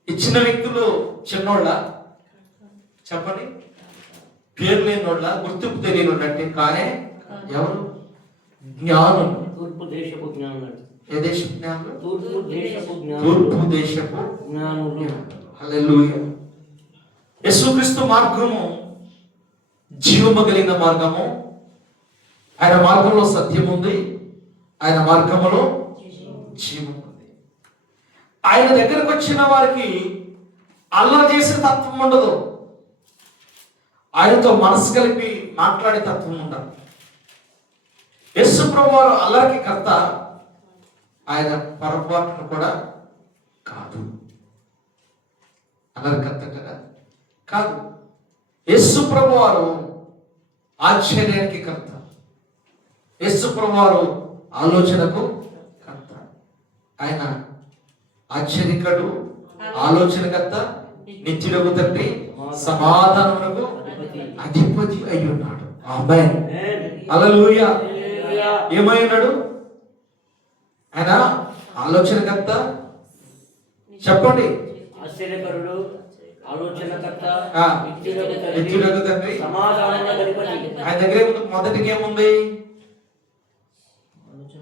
ఇచ్చిన వ్యక్తులు చిన్నోళ్ళ చెప్పండి, పేరు లేనోళ్ళ, గుర్తింపు తెలియనున్నట్టే. కానీ ఎవరు? జ్ఞానులు. తూర్పు దేశపు జ్ఞానులు. ఏ దేశపు జ్ఞానులు? తూర్పు దేశపు జ్ఞానులు. హల్లెలూయా. యేసుక్రీస్తు మార్గము జీవము కలిగిన మార్గము. ఆయన మార్గంలో సత్యం ఉంది, ఆయన మార్గములో జీవం ఉంది. ఆయన దగ్గరకు వచ్చిన వారికి అల్లరి చేసే తత్వం ఉండదు. ఆయనతో మనసు కలిపి మాట్లాడే తత్వం ఉండాలి. యేసు ప్రభువు వారు అల్లరికి కర్త, ఆయన పొరపాటును కూడా కాదు. అల్లరి కర్త కదా కాదు. యేసు ప్రభువు వారు ఆశ్చర్యానికి కర్త, యేసు ప్రభువు వారు ఆలోచనకు కర్త. ఆయన ఆశ్చర్యకడు, ఆలోచనకర్త, నిత్యుడగు తండ్రి, సమాధానమునకు అధిపతి అయి ఉన్నాడు. ఆమేన్. హల్లెలూయా. ఏమై ఉన్నాడు ఆయన? ఆలోచనకర్త. చెప్పండి. ఆశ్చర్యకరుడు, ఆలోచనకర్త, ఆ, నిత్యుడగు నిత్యుడగు తండ్రి, సమాధానమునకు అధిపతి. ఆయన దగ్గర ఏముంది? మొదటికి ఏముంది?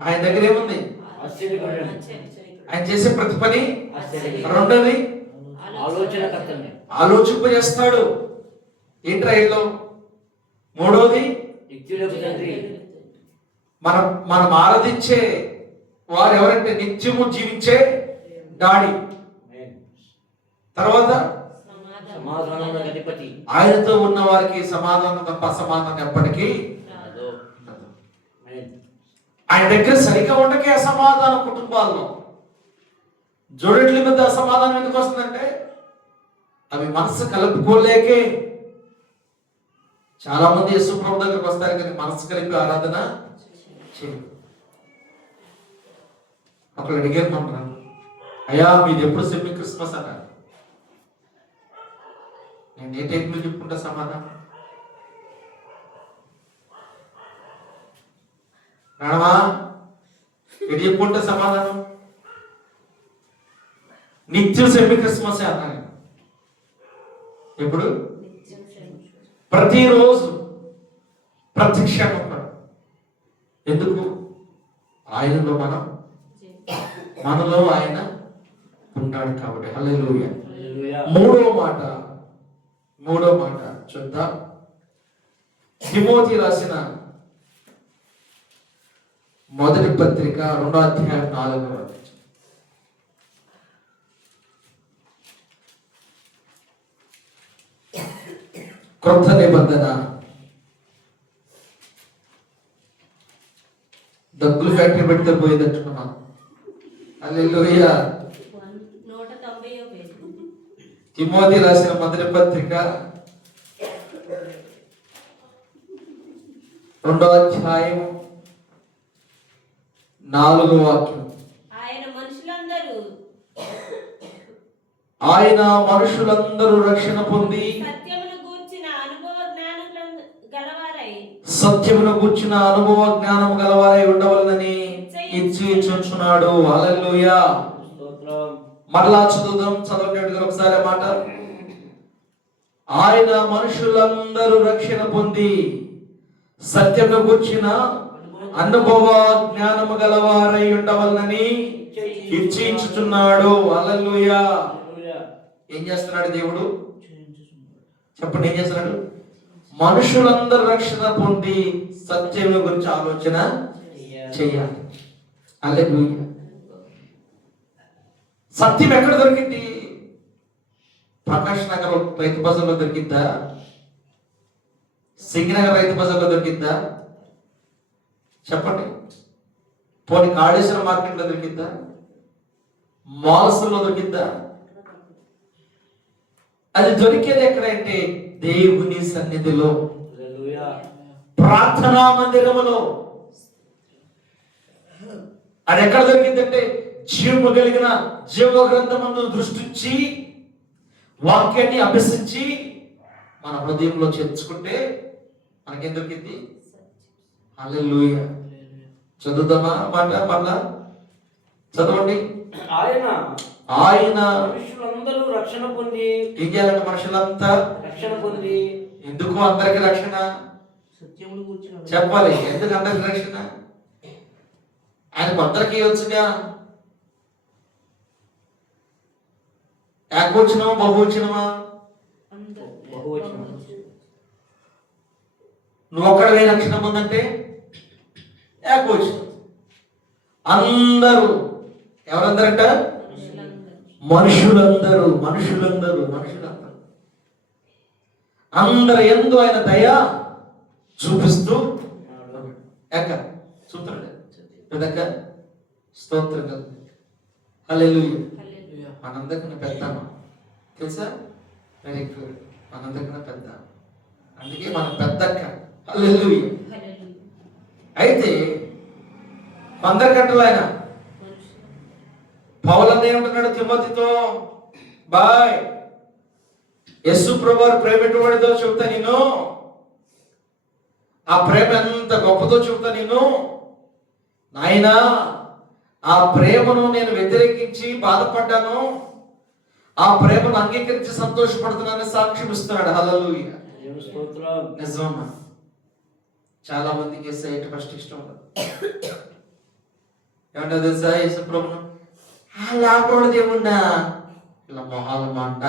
ఆయన దగ్గర ఏముంది? ఆశ్చర్యకరుడు, ఆయన చేసే ప్రతి పని. ఆశ్చర్యకరుడు. రెండోది ఆలోచనకర్తనే, ఆలోచింపజేస్తాడు. ఏంట్రైల్లో? మూడోది నిత్యుడగు తండ్రి. మనం ఆరాధించే వారు ఎవరంటే నిత్యము జీవించే డాడీ. తర్వాత సమాధానమునకు అధిపతి. ఆయనతో ఉన్న వారికి సమాధానం తప్ప అసమాధానం ఎప్పటికీ రాదు. ఆయన దగ్గర సరిగా ఉండకే అసమాధానం కుటుంబాల్లో. జోడెట్ల మీద అసమాధానం ఎందుకు వస్తుందంటే అవి మనసు కలుపుకోలేకే. చాలా మంది యేసు ప్రభు దగ్గరకు వస్తారు కానీ మనసు కలిపి ఆరాధన చేయరు. అప్పుడు అడిగారు మమ్మల్ని, అయ్యా మీది ఎప్పుడు సెమీ క్రిస్మస్ అన్నారు. నేను ఏ టైంలో చెప్పుకుంటా సమాధానం? రాణమా ఎటు చెప్పుకుంటా సమాధానం? నిత్యం సెమీ క్రిస్మస్ అన్నాను. ఇప్పుడు ప్రతిరోజు ప్రత్యక్షంగా ఉన్నాడు. ఎందుకు? ఆయనలో మనలో ఆయన ఉంటాడు కాబట్టి. హల్లెలూయా. హల్లెలూయా. మూడో మాట చూద్దాం. తిమోతి రాసిన మొదటి పత్రిక 2వ అధ్యాయం 4వ వచనం. క్రొత్త నిబంధన. డబ్బులు ఫ్యాక్టరీ పెడితే పోయేదట్టుకున్నాం. హల్లెలూయా. 190వ పేజీ. తిమోతి రాసిన మొదటి పత్రిక 2వ అధ్యాయం 4వ వాక్యం. ఆయన మనుషులందరూ రక్షణ పొంది సత్యమును గూర్చిన అనుభవ జ్ఞానం గలవారై ఉండవలనని ఇచ్చుచున్నాడు. హల్లెలూయా. మరలా చదవండి ఒకసారి మాట. ఆయన మనుషులందరూ రక్షణ పొంది సత్యమును గూర్చిన అనుభవ జ్ఞానము గలవారై ఉండవలనని ఇచ్చుచున్నాడు. హల్లెలూయా. ఏం చేస్తున్నాడు దేవుడు? చెప్పండి, ఏం చేస్తున్నాడు? మనుషులందరూ రక్షణ పొంది సత్యం గురించి ఆలోచన చేయాలి. హల్లెలూయా. సత్యం ఎక్కడ దొరికింది? ప్రకాష్ నగర్ రైతు బజార్లో దొరికిద్దా? సింగనగర్ రైతు బజార్లో దొరికిద్దా? చెప్పండి. పోనీ కాళేశ్వరం మార్కెట్లో దొరికిద్దా? మాల్స్లో దొరికిద్దా? అది దొరికేది ఎక్కడంటే దేవుని సన్నిధిలో, ప్రార్థనా మందిరములో. అది ఎక్కడ దొరికిందంటే జీవము కలిగిన జీవ గ్రంథమును దృష్టించి వాక్యాన్ని అభ్యసించి మన హృదయంలో చేర్చుకుంటే మనకేం దొరికింది? హల్లెలూయా. చదువుదామా మాట మళ్ళా? చదవండి. ఆయన మనుషులందరూ రక్షణ పొంది. ఏం చేయాలంటే మనుషులంతా రక్షణ పొంది. ఎందుకు అందరికి రక్షణ చెప్పాలి? ఎందుకు అందరికి రక్షణ? ఆయన కొందరికి వచ్చుగా. ఏకవచనమా బహువచనమా? నువ్వు ఒక్కడవే రక్షణ పొందంటే ఏకవచనం. అందరూ ఎవరందరంట? మనుషులందరూ. అందరి యందు ఆయన దయ చూపిస్తూ ఎక్క చూస్తున్నాడు పెద్దక్క స్తోత్రం కదా. హల్లెలూయా. హల్లెలూయా. మనందరికన్నా పెద్దామా తెలుసా? Very good. మనందరికన్నా పెద్ద, అందుకే మన పెద్దక్క. హల్లెలూయా. హల్లెలూయా. అయితే అందరికంటే ఆయన మనుషులు. పౌలు ఏమంటున్నాడు తిమోతితో, బాయ్ యేసు ప్రభువారు ప్రేమ ఎటువంటిదో చెబుతా నేను, ఆ ప్రేమ ఎంత గొప్పదో చెబుతా నేను. నాయనా ఆ ప్రేమను నేను వ్యతిరేకించి బాధపడ్డాను, ఆ ప్రేమను అంగీకరించి సంతోషపడుతున్నానని సాక్ష్యం ఇస్తున్నాడు. హల్లెలూయా. దేవుని స్తోత్రం. నిజమా? చాలా మందికి యేసయ్య ఫస్ట్ ఇష్టం ఉండదు. ఏమంటారు తెలుసా? యేసు ప్రభును లాభోడు దేవుడా ఇలా మొహాల మాట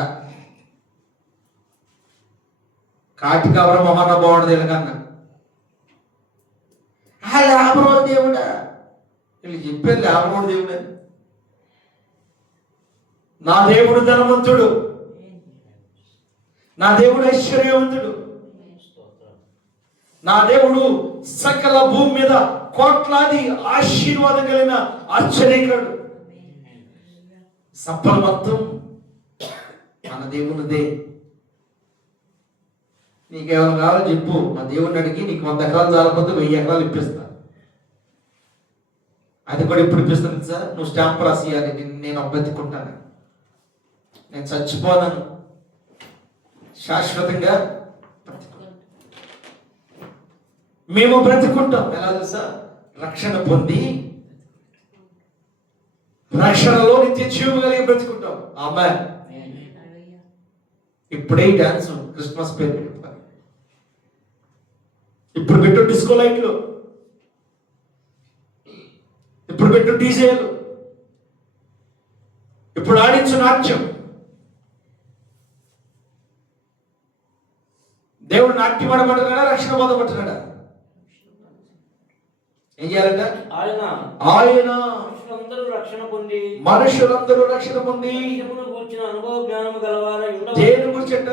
కాటికి ఎవర మొహాన బాగుండదు ఎలాగన్నా లాభోడు దేవుడా వీళ్ళు చెప్పారు లాభోడు దేవుడు అని. నా దేవుడు ధనవంతుడు, నా దేవుడు ఐశ్వర్యవంతుడు, నా దేవుడు సకల భూమి మీద కోట్లాది ఆశీర్వాదం కలిగిన ఆశ్చర్యకరుడు. సంపద మొత్తం మన దేవునిదే. నీకేమైనా కావాలో చెప్పు, మా దేవుడిని అడిగి నీకు 100 ఎకరాలు చాలకపోతే 1000 ఎకరాలు ఇప్పిస్తా. అది కూడా ఇప్పుడు ఇప్పిస్తుంది సార్. నువ్వు స్టాంప్ రాసియాలి, నేను అభ్యర్థికుంటాను, నేను చచ్చిపోనాను, శాశ్వతంగా మేము బ్రతుకుంటాం. ఎలా తెలుసా? రక్షణ పొంది రక్షణలో నిత్య జీవం కలిగి బ్రతుకుంటాం. ఆమేన్. హల్లెలూయా. ఇప్పుడే ఈ డాన్స్ క్రిస్మస్ పేరు పెట్టుకోవాలి. ఇప్పుడు పెట్టు డిస్కో లైట్లు, ఇప్పుడు పెట్టు డీజేలు, ఇప్పుడు ఆడించు నాట్యం. దేవుడు నాట్యం ఆడమంటున్నాడా, రక్షణ పొందమంటున్నాడా? ఏం చేయాలంట? ఆయన ఆయన మనుషులందరూ రక్షణ పొంది మనుషులందరూ రక్షణ పొంది సత్యమును గూర్చిన అనుభవ జ్ఞానము గలవారై ఉండవలెను. దేని గురించట?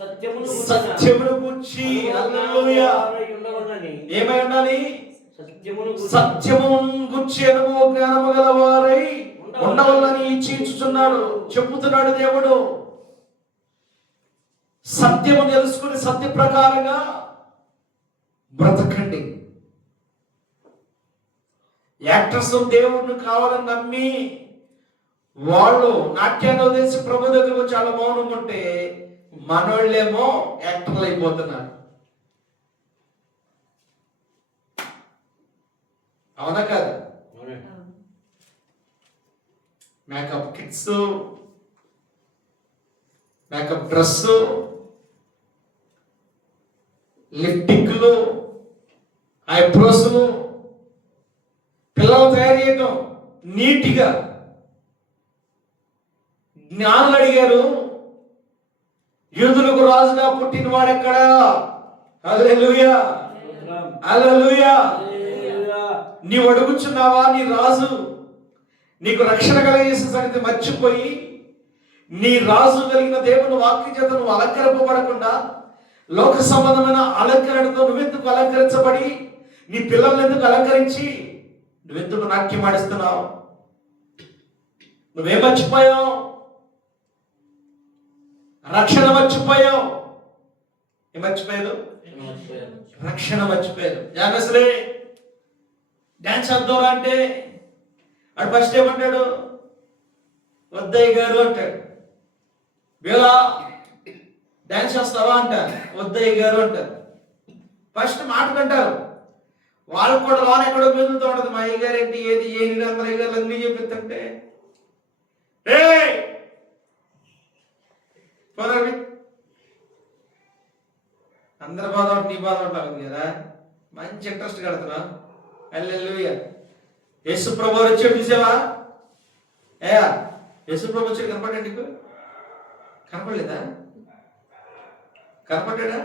సత్యమును సత్యమును గురించి. హల్లెలూయా. ఉండవలనని. ఏమై ఉండాలి? సత్యమును గూర్చి సత్యము గురించి అనుభవ జ్ఞానము గలవారై ఉండవల్లని ఇచ్చించుచున్నాడు, చెప్పుతున్నాడు దేవుడు. సత్యము తెలుసుకుని సత్య ప్రకారంగా బ్రతకండి. యాక్టర్స్ దేవుడిని కావాలని నమ్మి వాళ్ళు నాట్యాన్ని వదిలేసి ప్రభు దగ్గరకు చాలా మౌనం ఉంటే మనోళ్ళేమో యాక్టర్లు అయిపోతున్నారు. అవునా కాదు? మేకప్ కిట్స్, మేకప్ డ్రెస్, లిప్టిక్లు, ఐబ్రోస్లు, పిల్లలు తయారు చేయటం నీట్గా. జ్ఞానులు అడిగారు, యూదులకు రాజుగా పుట్టిన వాడెక్కడా? హల్లెలూయా. హల్లెలూయా. నీవు అడుగుచున్నావా? నీ రాజు నీకు రక్షణ కలిగేసిన సంగతి మర్చిపోయి నీ రాజు కలిగిన దేవుని వాక్య చేత నువ్వు అలంకరింపబడకుండా లోక సంబంధమైన అలంకరణతో నువ్వెందుకు అలంకరించబడి నీ పిల్లల్ని ఎందుకు అలంకరించి నువ్వెందుకు నాట్యం ఆడిస్తున్నావు? నువ్వేం మర్చిపోయావు? రక్షణ మర్చిపోయావు. ఏం మర్చిపోయారు? రక్షణ మర్చిపోయారు. జానసరే డాన్స్ అద్దారా అంటే అడు ఫస్ట్ ఏమంటాడు? వద్దయ్య గారు అంటాడు. వీళ్ళ డాన్స్ చేస్తావా అంట, వద్దయ్య గారు అంటారు. ఫస్ట్ మాటకంటారు. వాళ్ళకు కూడా లోన ఎక్కడో మిగులుతూ ఉండదు. మా అయ్య గారు ఏంటి, ఏది ఏది అందరూ అయ్య గారు అన్నీ చెప్పిస్తుంటే అందరి బాధ ఒకటి, నీ బాధ ఉంటుంది కదా. మంచి ఇంట్రెస్ట్ కడుతున్నా. హల్లెలూయా. యేసు ప్రభు వచ్చాడు, చూసావా? యేసు ప్రభు వచ్చాడు, కనపడ్డా నీకు? కనపడలేదా? కనపడ్డా?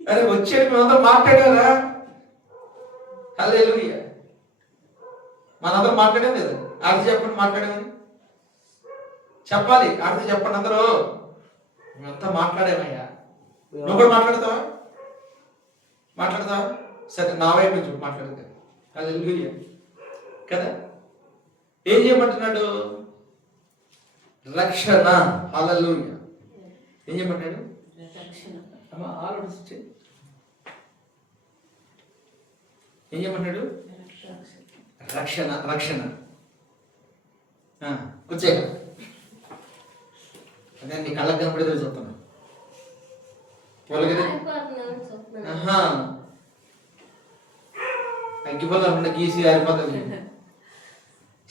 అరే వచ్చాడు, మేమందరం మాట్లాడారా? హల్లెలూయా. మనందరం మాట్లాడేది లేదా? అర్థం చెప్పండి, మాట్లాడేమని చెప్పాలి. అర్థం చెప్పండి అందరూ. మేమంతా మాట్లాడామయ్యా. నువ్వు కూడా మాట్లాడతావా? మాట్లాడతావా? సరే, నా వైపు నుంచి మాట్లాడతాను. హల్లెలూయా కదా. ఏం చేయమంటున్నాడు? రక్షణ. హల్లెలూయా. ఏం చేయమంటాడు? రక్షణ. అమ్మా ఆలోచించి ఏం చేయమంటాడు? రక్షణ. రక్షణ. కూర్చో. అదే నీ కళ్ళకు కనపడేది చూస్తున్నా. అగ్గిపోల గీసి ఆరిపోతుంది.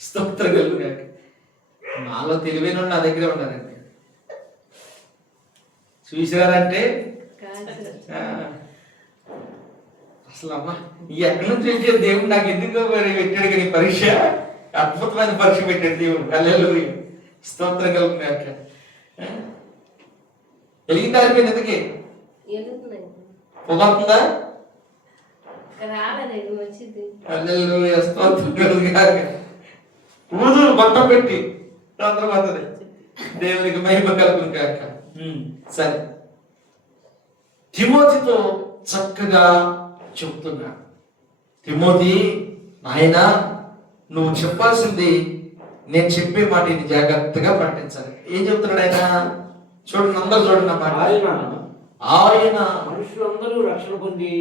స్తోత్రం కలుగుగాక. నాలో తెలివైన వాళ్ళు నా దగ్గరే ఉన్నారండి. చూసారంటే అసలు అమ్మా ఎక్కడి నుంచి వచ్చే దేవుడు నాకు ఎందుకో మరి పెట్టాడు కానీ పరీక్ష, అద్భుతమైన పరీక్ష పెట్టాడు దేవుడు. హల్లెలూయా. స్తోత్రం కలుగుగాక. వెలిగింది ఆరిపోయింది. ఎందుకే పొగవుతుందా? హల్లెలూయా. స్తోత్రం కలుగుగాక. ఊదులు బట్టం పెట్టి అందరూ వస్తుంది. దేవునికి మహిమ కలుగుగాక. సరే, తిమోతితో చక్కగా చెప్తున్నాడు. తిమోతి, నాయనా నువ్వు చెప్పాల్సింది నేను చెప్పే మాట ఇది జాగ్రత్తగా పాటించాలి. ఏం చెప్తున్నాడు ఆయన? చూడండి, అందరూ చూడండి అన్నమాట. ఆయన మనుషులందరూ రక్షణ పొంది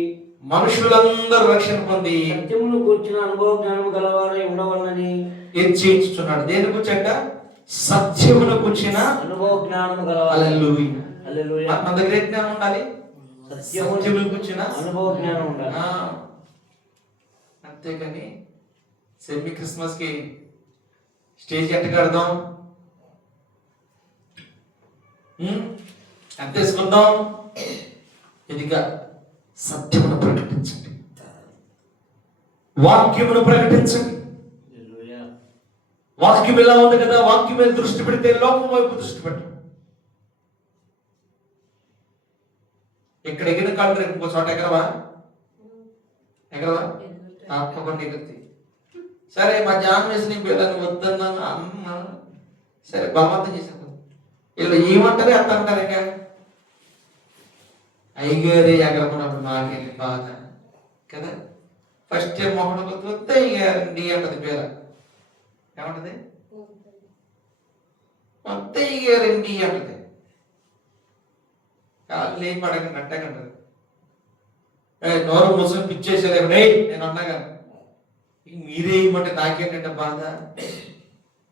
సత్యమును కూర్చిన అనుభవ జ్ఞానము గలవారై ఉండవలనని చేయించుతున్నాడు. దేని గురించంట? సత్యమును కూర్చిన అనుభవ జ్ఞానము గలవారు. హల్లెలూయా. మన దగ్గర ఏ జ్ఞానం ఉండాలి? సత్యమును కూర్చిన అనుభవ జ్ఞానం ఉండాలి. అంతేకాని సెమీ క్రిస్మస్ కి స్టేజ్ ఎట్ట కడదాం, ఎంత వేసుకుందాం, ఇదిగా సత్యమును ప్రకటించండి, వాక్యమును ప్రకటించండి. వాక్యం ఎలా ఉంది కదా, వాక్యం మీద దృష్టి పెడితే లోకం వైపు దృష్టి పెట్టు. ఇక్కడ ఎగిన కాళ్ళు రేపు ఇంకో చోట ఎగరవా? తప్పకుండా ఎగురుతాయి. సరే, మా జాన్ వేసి నీ పిల్లలు వద్దన్నా అన్న, సరే బలవంతం చేసాను. వీళ్ళు ఏమంటారు అంత అంటారు. ఇంకా అయ్యగారి ఎగరకున్నప్పుడు నాకేంటి బాధ కదా. ఫస్ట్ టైం మొహం వస్తే అయ్యారండి అంటది పేర. ఏమంటది? వస్తే అయ్యారండి అంటది. కాళ్ళు ఏం పడకండి అట్టకంటది. నోరు మూసుకొని పిచ్చేసారు. నేను అన్నాగా మీరే ఇవ్వమంటే నాకేంటంటే బాధ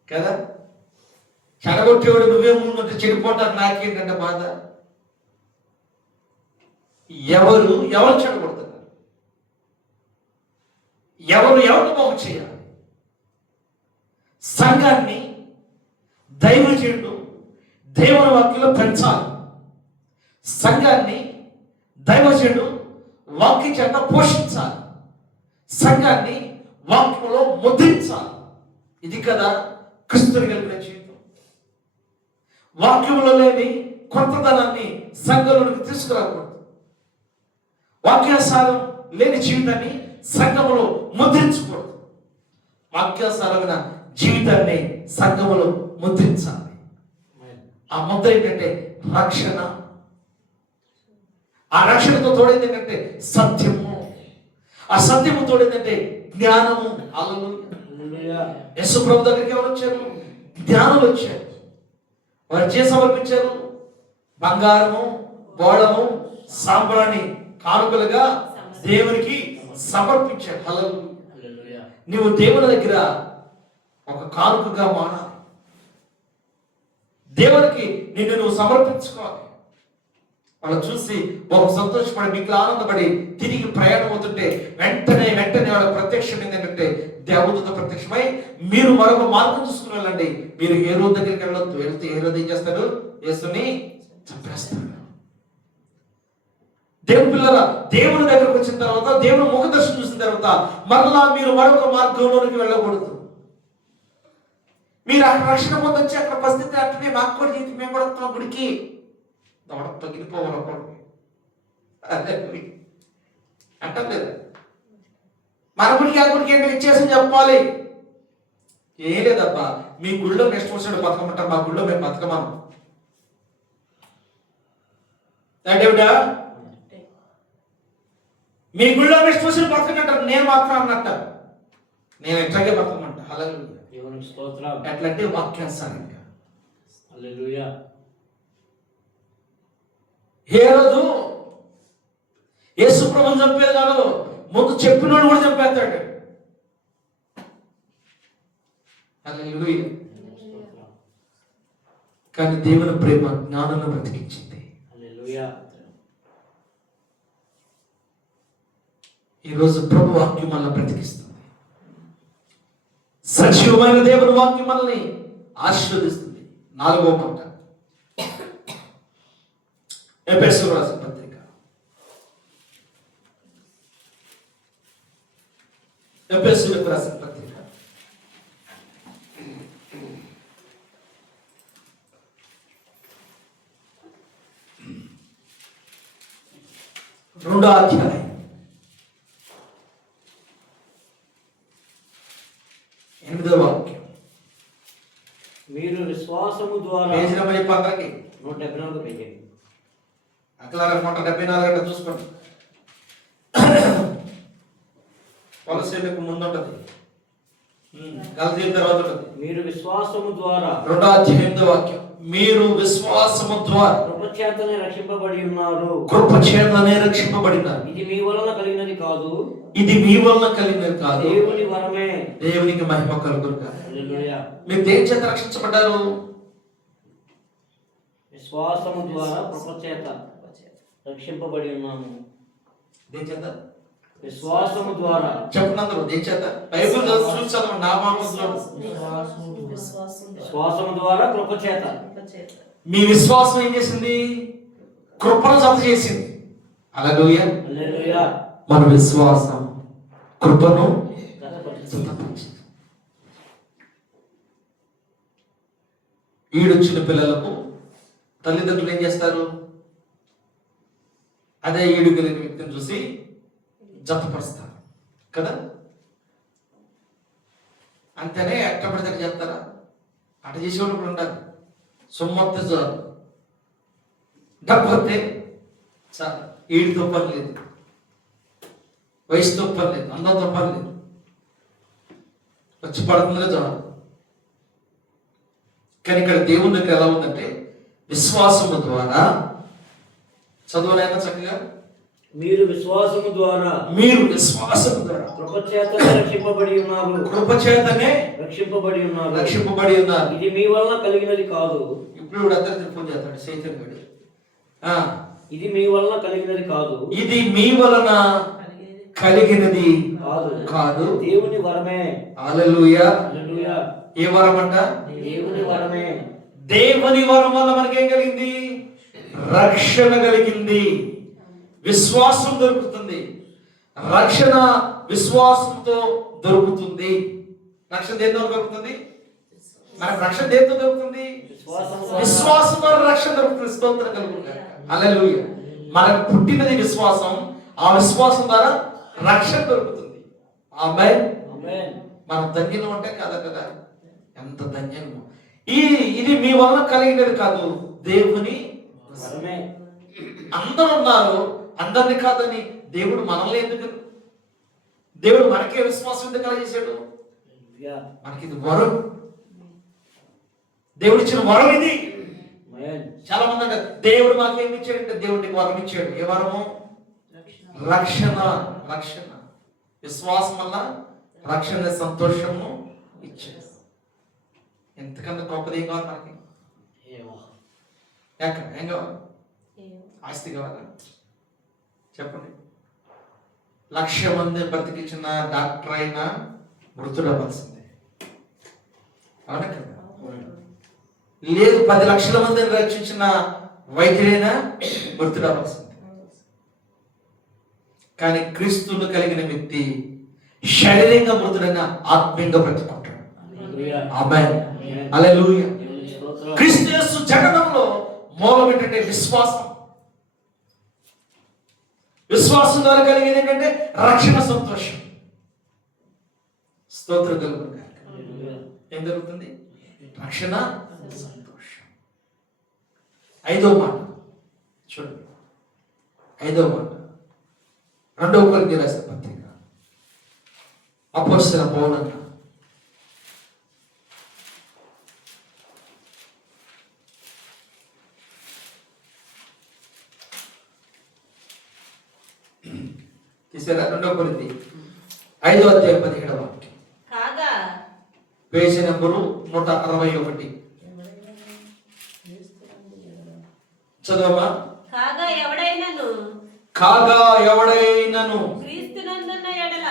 కదా. చెడగొట్టేవాడు నువ్వే ముందు చెడిపోతారు, నాకేంటంటే బాధ. ఎవరు చెడగొడుతున్నారు? ఎవరు బాగు చేయాలి? సంఘాన్ని దైవజనుడు దేవుని వాక్యంలో పెంచాలి. సంఘాన్ని దైవజనుడు వాక్యం చేత పోషించాలి. సంఘాన్ని వాక్యంలో ముద్రించాలి. ఇది కదా క్రీస్తుని కలిగిన జీవితం. వాక్యంలో లేని కొత్తదనాన్ని సంఘంలోకి తీసుకురాకూడదు. వాక్యాసారం లేని జీవితాన్ని సంఘములో ముద్రించకూడదు. వాక్యాసారమైన జీవితాన్ని సంఘములో ముద్రించాలి. ఆ ముద్ర ఏంటంటే రక్షణ. ఆ రక్షణతో తోడేది ఏంటంటే సత్యము. ఆ సత్యము తోడేందంటే జ్ఞానము. హల్లెలూయా. యేసు ప్రభు దగ్గరికి ఎవరు వచ్చారు? జ్ఞానులు వచ్చారు. వారు చేసి సమర్పించారు బంగారము, బోళము, సాంబ్రాణి కానుకలుగా దేవునికి సమర్పించాడు. హల్లెలూయా. నీవు దేవుని దగ్గర ఒక కానుకగా మారాలి. దేవునికి నిన్ను నువ్వు సమర్పించుకోవాలి. వాళ్ళు చూసి ఒక సంతోషపడి మీకు ఆనందపడి తిరిగి ప్రయాణం అవుతుంటే వెంటనే వాళ్ళ ప్రత్యక్షం ఏంటంటే దేవదూత ప్రత్యక్షమై మీరు మరొక మార్గం చూసుకుని వెళ్ళండి. మీరు ఏ రోజు దగ్గరికి వెళ్ళొద్దు. వెళ్తే ఏ రోజు ఏం చేస్తాడు? యేసుని చంపేస్తాడు. దేవుని పిల్లల దేవుని దగ్గరకు వచ్చిన తర్వాత, దేవుని ముఖ దర్శనం చూసిన తర్వాత మరలా మీరు మరొక మార్గంలోనికి వెళ్ళకూడదు. మీరు అక్కడ రక్షణ పొందొచ్చి అక్కడ పరిస్థితి అట్లనే మాకు కూడా జీవితం మేము కూడా వస్తాం గుడికి దొడ తగిలిపోవాలి అంటలేదు. మన గుడికి ఆ గుడికి ఏంటి వ్యత్యాసం చెప్పాలి. ఏం లేదబ్బా, మీ గుళ్ళో నెక్స్ట్ వచ్చాడు బతకమంటారు, మా గుళ్ళో మేము బతకమాను. దేవుడా మీ గుళ్ళో విశ్వాసం బతకనంటారు, నేను మాత్రం అన్నట్ట నేను ఎట్లాగే బతకమంట. హల్లెలూయా. దేవునికి స్తోత్రం. ఎట్లంటే వాక్యానుసారంగా. హల్లెలూయా. ఏ రోజు యేసు ప్రభువుని చంపేది కాదు, ముందు చెప్పినోడు కూడా చంపేస్తాడు. హల్లెలూయా. కానీ దేవుని ప్రేమ జ్ఞానంలో బ్రతికించింది. హల్లెలూయా. ఈరోజు ప్రభు వాక్యం మనల్ని బ్రతికిస్తుంది. సజీవమైన దేవుని వాక్యం మనల్ని ఆశీర్వదిస్తుంది. 4వ మాట ఎఫెసీయులకు రాసిన పత్రిక, ఎఫెసీయులకు రాసిన పత్రిక 2వ అధ్యాయం 8వ వాక్యం. మీరు విశ్వాసము ద్వారా పేజీ నెంబర్ చెప్పు అందరికి. 174 పేజీ. అట్లా 174 అంటే చూసుకోండి. పొలసీలకు ముందు ఉంటుంది, గలతీ తర్వాత ఉంటుంది. మీరు విశ్వాసము ద్వారా 2వ అధ్యాయం 8వ వాక్యం. మీరు విశ్వాసము ద్వారా కృపచేతనే రక్షింపబడి ఉన్నారు. కృపచేతనే రక్షింపబడినారు. ఇది మీ వలన కలిగినది కాదు, ఇది మీ వలన కలిగినది కాదు, దేవుని వరమే. దేవునికి మహిమ కలుగునుగాక. హల్లెలూయా. మీరు దేని చేత రక్షించబడ్డారు? విశ్వాసము ద్వారా కృపచేత రక్షింపబడి ఉన్నాము. దేని చేత? విశ్వాసము ద్వారా. చెప్పండి అందరూ, దేని చేత? బైబిల్ చూసాను నా మాటలో. విశ్వాసము ద్వారా కృపచేత. మీ విశ్వాసం ఏం చేసింది? కృపను జత చేసింది. హల్లెలూయా. హల్లెలూయా. మన విశ్వాసం కృపను జతపరిచింది. ఈడొచ్చిన పిల్లలకు తల్లిదండ్రులు ఏం చేస్తారు? అదే ఈడు కలిగిన వ్యక్తిని చూసి జతపరుస్తారు కదా. అంతేనే ఎట్ట పడితే అట్ట చేస్తారా? అట చేసేవాడు కూడా ఉండాలి. సొమ్మొత్తే చాలు, డబ్బు వస్తే చాలు. ఈడితో పని లేదు, వయసుతో పని లేదు, అందంతో పని లేదు, వచ్చి పడుతుందిగా చాలు. కానీ ఇక్కడ దేవుని దగ్గర ఎలా ఉందంటే విశ్వాసము ద్వారా, చదువునైనా చక్కగా, మీరు విశ్వాసము ద్వారా కృపచేతనే రక్షింపబడి ఉన్నారు. కృపచేతనే రక్షింపబడి ఉన్నారు. రక్షింపబడి ఉన్నారు. ఇది మీ వలన కలిగినది కాదు. ఇప్పుడు అందరికీ ఫోన్ చేస్తాడు చైతన్యుడు. ఇది మీ వలన కలిగినది కాదు, ఇది మీ వలన కలిగినది కాదు, దేవుని వరమే. హల్లెలూయా. హల్లెలూయా. ఏ వరం అంట? దేవుని వరమే. దేవుని వరం వల్ల మనకేం కలిగింది? రక్షణ కలిగింది. విశ్వాసం దొరుకుతుంది. రక్షణ విశ్వాసంతో దొరుకుతుంది. రక్షణ దేంతో దొరుకుతుంది? మనకు రక్షణ దేంతో దొరుకుతుంది? విశ్వాసం ద్వారా రక్షణ దొరుకుతుంది. స్తోత్రం కలుగును. హల్లెలూయా. మనకు పుట్టినది విశ్వాసం, ఆ విశ్వాసం ద్వారా రక్షణ దొరుకుతుంది. ఆమేన్. మనం ధన్యులు ఉంటే కాదా కదా? ఎంత ధన్యము. ఇది మీ వల్ల కలిగినది కాదు, దేవుని వరమే. అందరూ ఉన్నారు, అందరిని కాదని దేవుడు మనల్ని ఎందుకు, దేవుడు మనకే విశ్వాసం ఎందుకు కలిగేశాడు? మనకి ఇది వరం, దేవుడు ఇచ్చిన వరం ఇది. చాలా మంది అంటారు దేవుడు మాకేమి ఇచ్చాడంటే, దేవుడికి వరం ఇచ్చాడు. ఏ వరము? రక్షణ. రక్షణ విశ్వాసం వల్ల రక్షణ, సంతోషము ఇచ్చాడు. ఎంతకన్నా గొప్పది ఏం కావాలి మనకి? ఏం కావాలి? ఆస్తి కావాలా? చెప్పండి. 1,00,000 మంది బ్రతికించిన డాక్టర్ అయినా మృతుడవలసిందే, అవునా కదా? లేదు 10 లక్షల మందిని రక్షించిన వైద్యుడైనా మృతుడవలసిందే. కానీ క్రీస్తును కలిగిన వ్యక్తి శారీరంగా మృతుడైనా ఆత్మీయంగా బ్రతుకుంటాడు. ఆమేన్. హల్లెలూయా. క్రీస్తు యేసు జననంలో మూలం ఏంటంటే విశ్వాసం. విశ్వాసం ద్వారా కలిగేది ఏంటంటే రక్షణ, సంతోషం. స్తోత్రం కలుగును. ఏం జరుగుతుంది? రక్షణ, సంతోషం. 5వ మాట చూడండి. 5వ మాట 2 కొరింథీయులకు రాసిన పత్రిక అపోస్తలుల పౌలు తీసారా? 2 కొరింథీ 5వ అధ్యాయం 17వ వాక్యం, కాగా పేజీ నెంబరు 161. చదవమా. కాగా ఎవడైనను కాగా ఎవడైనను క్రీస్తునందున్న ఎడల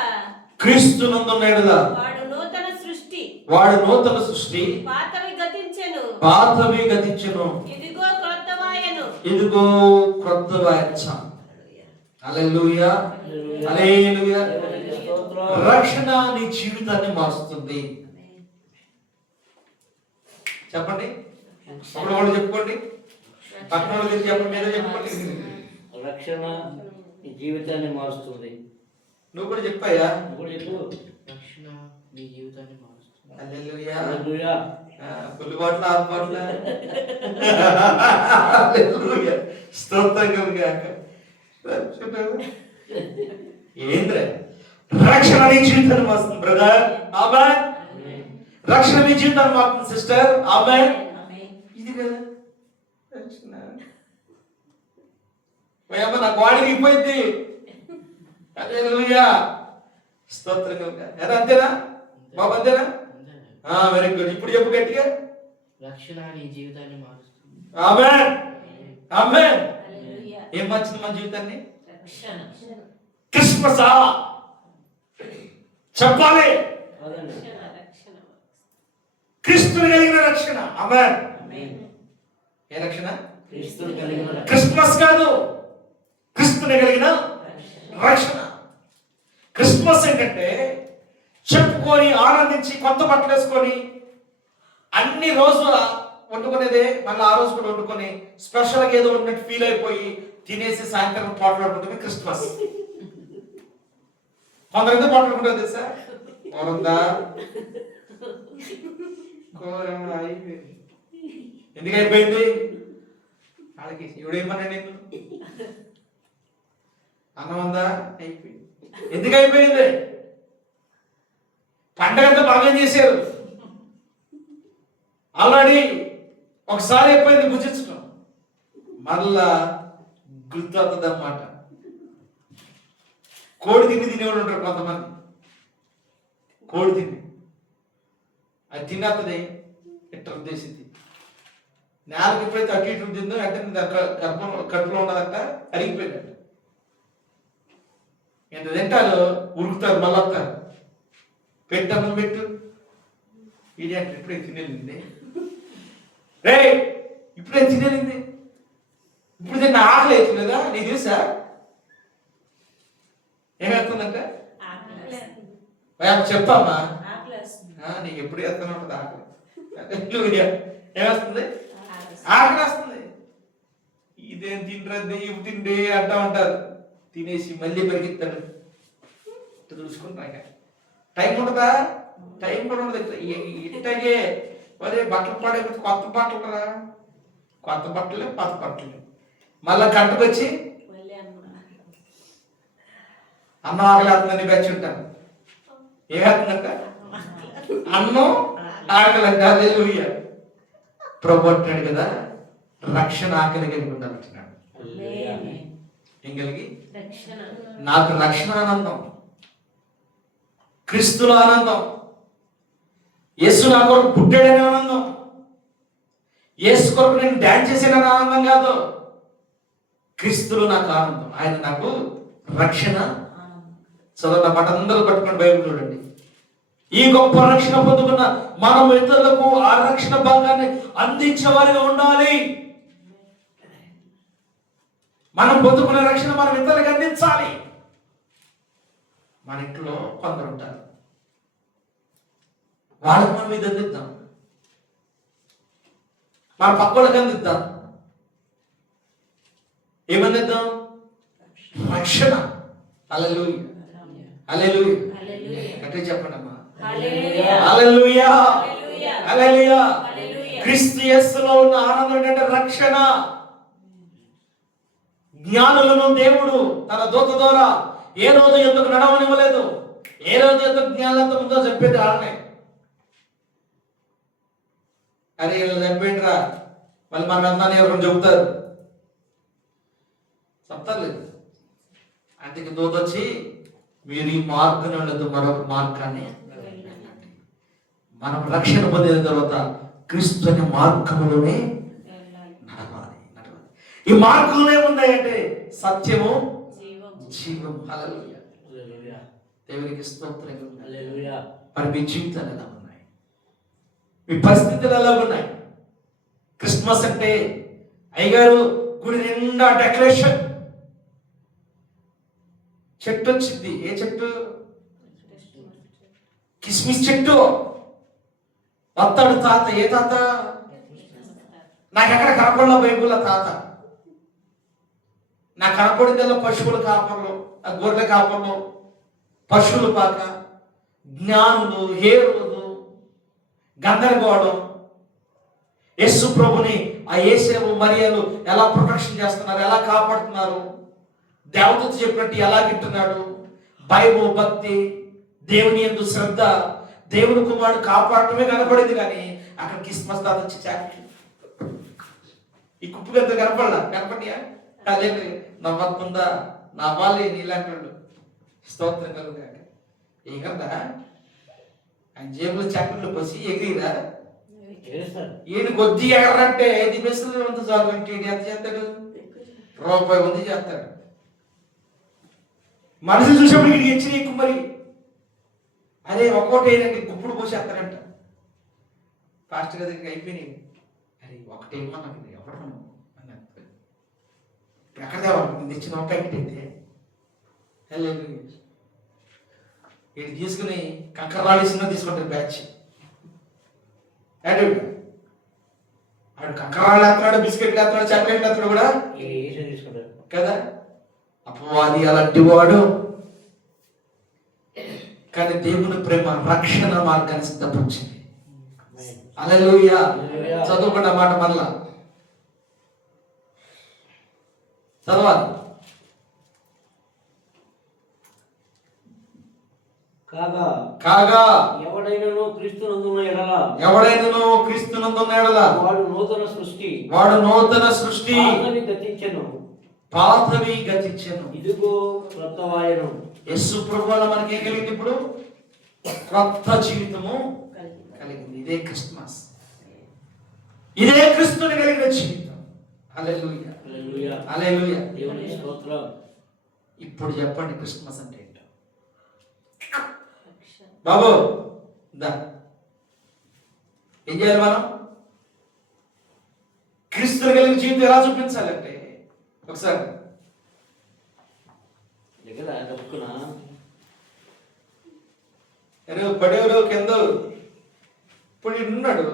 క్రీస్తునందున్న ఎడల వాడు నూతన సృష్టి, వాడు నూతన సృష్టి, పాతవి గతించెను, పాతవి గతించెను, ఇదిగో క్రొత్తవాయెను. ఇదిగో క్రొత్తవాయెచ్చ. హల్లెలూయా, హల్లెలూయా. దేవునికి స్తోత్రం. రక్షణ నీ జీవితాన్ని మారుస్తుంది. చెప్పండి, ఇప్పుడు వాళ్ళు చెప్పుకోండి, పక్కన వాళ్ళు చెప్పండి, మీరే చెప్పుకోండి. రక్షణ నీ జీవితాన్ని మారుస్తుంది. నువ్వు కూడా చెప్పాయా? ఇప్పుడు చెప్పు. రక్షణ మీ జీవితాన్ని మారుస్తుంది. హల్లెలూయా. హల్లెలూయా. Full బాట్ల, half బాట్ల? హల్లెలూయా, స్తోత్రం కలుగాక. ఏంద్రే రక్షణ నీ జీవితాన్ని మారుస్తుంది బ్రదర్. ఆమేన్. రక్షణ మీ జీవితాన్ని మారుతుంది సిస్టర్. ఆమేన్. ఆమేన్. ఇది కదా రక్షణ. ఓయమ్మ నా బాడీ ఇపోయింది. హల్లెలూయా, స్తోత్రం కలుగాక. ఎలా అంతేనా బాబు? అంతేనా? అంతేనా? Very good. ఇప్పుడు చెప్పు గట్టిగా. రక్షణ నీ జీవితాన్ని మారుస్తుంది. ఆమేన్, ఆమేన్. హల్లెలూయా. ఏం మార్చింది మన జీవితాన్ని? రక్షణ. క్రిస్మస్ చెప్పాలి. కాదండి. రక్షణ. క్రీస్తుని కలిగిన రక్షణ. ఆమేన్. ఆమేన్. ఏ రక్షణ? క్రీస్తుని కలిగిన రక్షణ. క్రిస్మస్ కాదు, క్రీస్తుని కలిగిన రక్షణ. క్రిస్మస్ ఏంటంటే చెప్పుకొని ఆనందించి కొత్త బట్టలు వేసుకొని అన్ని రోజుల వండుకునేదే, మళ్ళీ ఆ రోజు కూడా వండుకొని స్పెషల్గా ఏదో ఉన్నట్టు ఫీల్ అయిపోయి తినేసి సాయంత్రం పోట్లాడుకుంటుంది క్రిస్మస్. కొందరు ఎందుకు పోట్లాడుకుంటారు తెలుసా? కూరందా, కూర అయిపోయింది. ఎందుకు అయిపోయింది? వాళ్ళకి ఎవడేమన్నా నేను అన్నం ఉందా? అయిపోయింది. ఎందుకు అయిపోయింది? పండగంతా బాగా చేశారు, ఆల్రెడీ ఒకసారి అయిపోయింది భుజించడం, మళ్ళా గుర్తొస్తుంది అన్నమాట. కోడి తినేవాడు ఉంటారు కొంతమంది. కోడి తిని అది తినేస్తుంది, ఇట్ట ఉద్దేశింది. నేలకు ఎప్పుడైతే అటు ఇటు ఉంటుందో అంటే గర్భం కట్టులో ఉన్నదంట అరిగిపోయిందంట. ఎంత తింటారు, ఉరుకుతారు, మళ్ళీ వస్తారు. పెట్టమ్మ పెట్టు, ఇది అంటే ఇప్పుడే తినేది. రే ఇప్పుడే తినేది, ఇప్పుడు తిన్న ఆకలి అవుతుందా? నీకు తెలుసా ఏమవుతుందంటే? చెప్పమ్మా, నీకు ఎప్పుడు వేస్తూనే ఉంటుంది ఆకలి. ఏమేస్తుంది? ఆకలి వస్తుంది. ఇదేం తిండ్రద్ది, ఇవి తిండి అంటా ఉంటారు. తినేసి మళ్ళీ పరిగెత్తాడు. చూసుకుంటా టైం ఉంటుందా? టైం కూడా ఉండదు. ఇట్టగే ఒరే బట్టలు పడే కొత్త బట్టలు కదా, కొత్త బట్టలే పాత బట్టలు. మళ్ళా కట్టుకొచ్చి అన్నం ఆకలేస్తుందని బెచ్చుంటాను. ఏమవుతుందంట? అన్నం ఆకలంట. హల్లెలూయా. ప్రభు అంటాడు కదా, రక్షణ ఆకలి కలిగి ఉండాలంటున్నాడు. ఏం కలిగి? నాకు రక్షణ ఆనందం, క్రీస్తుల ఆనందం, యేసు నా కొరకు పుట్టాడనే ఆనందం, యేసు కొరకు నేను డాన్స్ చేసిన ఆనందం కాదు, క్రీస్తులు నాకు ఆనందం. ఆయన నాకు రక్షణ. చదవ మాట అందరూ పట్టుకుని బైబిల్ చూడండి. ఈ గొప్ప రక్షణ పొందుకున్న మనం ఇతరులకు ఆ రక్షణ భాగాన్ని అందించే వారిగా ఉండాలి. మనం పొందుకున్న రక్షణ మనం ఇతరులకు అందించాలి. మన ఇంట్లో కొందరు ఉంటారు, వాళ్ళకి మనం ఇది అందిద్దాం, మన పక్క వాళ్ళకి అందిద్దాం. ఏమందిద్దాం? రక్షణ. హల్లెలూయా, హల్లెలూయా. అంటే చెప్పండి అమ్మా. హల్లెలూయా, హల్లెలూయా. క్రీస్తు యేసులో ఉన్న ఆనందం ఏంటంటే రక్షణ. జ్ఞానులను దేవుడు తన దూత ద్వారా ఏ రోజు ఎందుకు నడవనివ్వలేదు. ఏ రోజు ఎందుకు జ్ఞానంతో ఉందో చెప్పేది వాళ్ళనే. అరే ఇలా చంపేండిరా, మళ్ళీ మనం వెళ్తానే ఎవరు చెబుతారు, చెప్తారులేదు. అందుకే దూత వచ్చి మీరు ఈ మార్గం ఉండదు మరొక మార్గాన్ని. మనం రక్షణ పొందిన తర్వాత క్రీస్తు అనే మార్గంలోనే నడవాలి. ఈ మార్గంలో ఏమున్నాయంటే సత్యము, జీవం. హల్లెలూయా. హల్లెలూయా. దేవునికి స్తోత్రం. హల్లెలూయా. మరి మీ జీవితాలు ఎలా ఉన్నాయి? మీ పరిస్థితులు ఎలా ఉన్నాయి? క్రిస్మస్ అంటే అయ్యగారు గుడి నిండా డెకరేషన్, చెట్టు వచ్చింది. ఏ చెట్టు? కిస్మిస్ చెట్టు. వస్తాడు తాత. ఏ తాత? నాకు ఎక్కడ కనపడలా బైబుల్ తాత. నాకు కనపడిందల్లా పశువుల కాపర్లు, గొర్రెల కాపర్లు, పశువుల పాక, జ్ఞానులు, హేరోదు, గందరగోళం. యేసు ప్రభుని ఆ యేసేపు మరియలు ఎలా ప్రొటెక్షన్ చేస్తున్నారు, ఎలా కాపాడుతున్నారు, దేవదూత చెప్పినట్టు ఎలా గిట్టున్నాడు, భయము, భక్తి, దేవుని యందు శ్రద్ధ, దేవుని కుమారుడు కాపాడటమే కనపడింది. కానీ అక్కడ క్రిస్మస్ తాత వచ్చి చాక్లెట్, ఈ కుప్పు గంత కనపడియా? అదే నవ్వకుందా నవ్వాలి నీలాంటి వాళ్ళు. స్తోత్రం కలుగుతాక ఏకదా ఆయన జేబులో చాక్లెట్లు పోసి ఎగిరిరా. ఈయన కొద్ది ఎగరంటే 5 పైసలు అంత చాలు అంటే ఎంత చేస్తాడు? రూపాయి ఉంది చేస్తాడు. మనిషి చూసేప్పుడు ఇది ఇచ్చి నీకు మరి అరే ఒక్కోటి ఏంటంటే గుప్పుడు పోసేస్తాడంట. పాస్టర్ దగ్గరికి అయిపోయినాయి. అరే ఒకటేమో నాకు ఎవరు అన్నారు. ఎక్కడ తేవాలి తెచ్చిన ఒక ఎక్కడైతే ఇది తీసుకుని కంకర్రాళి సినిమా తీసుకుంటారు బ్యాచ్. ఆడు కంకర్రాళ్ళు వేస్తున్నాడు, బిస్కెట్లు వేస్తున్నాడు, చాక్లెట్లు వేస్తున్నాడు కూడా తీసుకుంటారు కదా. అపవాది అలాంటి వాడు. కానీ దేవుని ప్రేమ రక్షణ మార్గాన్ని సిద్ధపరిచింది. హల్లెలూయా. చదువుకున్న మాట మళ్ళా చదవాలి. కాగా ఎవడైనను క్రీస్తునందున్న ఎడల వాడు నూతన సృష్టి. పాతవి గతించెను. ఇదిగో క్రొత్తవాయను. యేసు ప్రభు వల్ల మనకి ఏం కలిగింది? ఇప్పుడు క్రొత్త జీవితము కలిగింది. ఇదే క్రిస్మస్, ఇదే క్రీస్తుని కలిగిన జీవితం. హల్లెలూయా. హల్లెలూయా. హల్లెలూయా. దేవునికి స్తోత్రం. ఇప్పుడు చెప్పండి క్రిస్మస్ అంటే ఏంటో బాబు. దా ఏం చేయాలి మనం? క్రీస్తుని కలిగిన జీవితం ఎలా చూపించాలంటే ఒకసారి పడేవరు కింద ఇప్పుడు ఉన్నాడు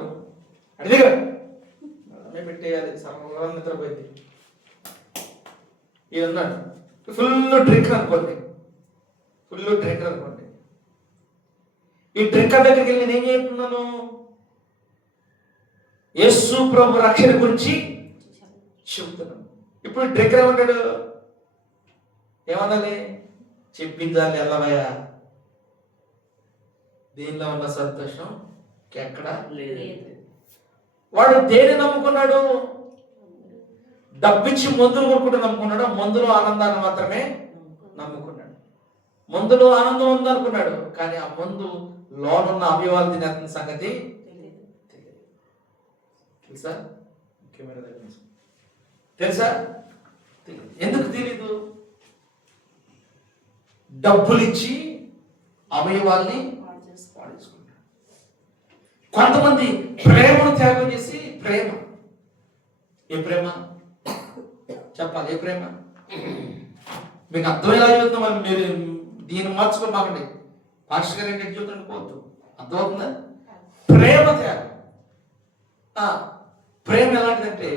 అడిగా పెట్టేయాలి. సర్వం నిద్రపోయింది. ఈ ఉన్నాడు ఫుల్ డ్రింకర్ అనుకోండి. ఈ డ్రింకర్ దగ్గరికి వెళ్ళి నేను ఏం చెప్తున్నాను? యేసు ప్రభు రక్షణ గురించి చెబుతున్నాను. ఇప్పుడు డ్రింకర్ ఏమంటాడు? ఏమన్నాలి? చెప్పిందాలి ఎల్లవయ్యా, దీనిలో ఉన్న సంతోషం ఎక్కడా లేదు. వాడు దేని నమ్ముకున్నాడు? డబ్బిచ్చి మందులు కొనుక్కుంటూ నమ్ముకున్నాడు. మందులో ఆనందాన్ని మాత్రమే నమ్ముకున్నాడు. మందులో ఆనందం ఉందనుకున్నాడు. కానీ ఆ మందు లోనున్న అవయవాలు తినేస్తున్న సంగతి తెలుసా? తెలుసా? ఎందుకు తెలీదు? డబ్బులు ఇచ్చి అవయవాల్ని వాడేసుకుంటారు. కొంతమంది ప్రేమను త్యాగం చేసి, ప్రేమ ఏ ప్రేమ చెప్పాలి? ఏ ప్రేమ? మీకు అర్థమయ్యేలా చెబుతాం. మరి మీరు దీన్ని మార్చుకొని మాకండి. పాస్టర్ గారు ఏంటంటే చెబుతాను పోవద్దు. అర్థమవుతుందా? ప్రేమ త్యాగం. ప్రేమ ఎలాంటిదంటే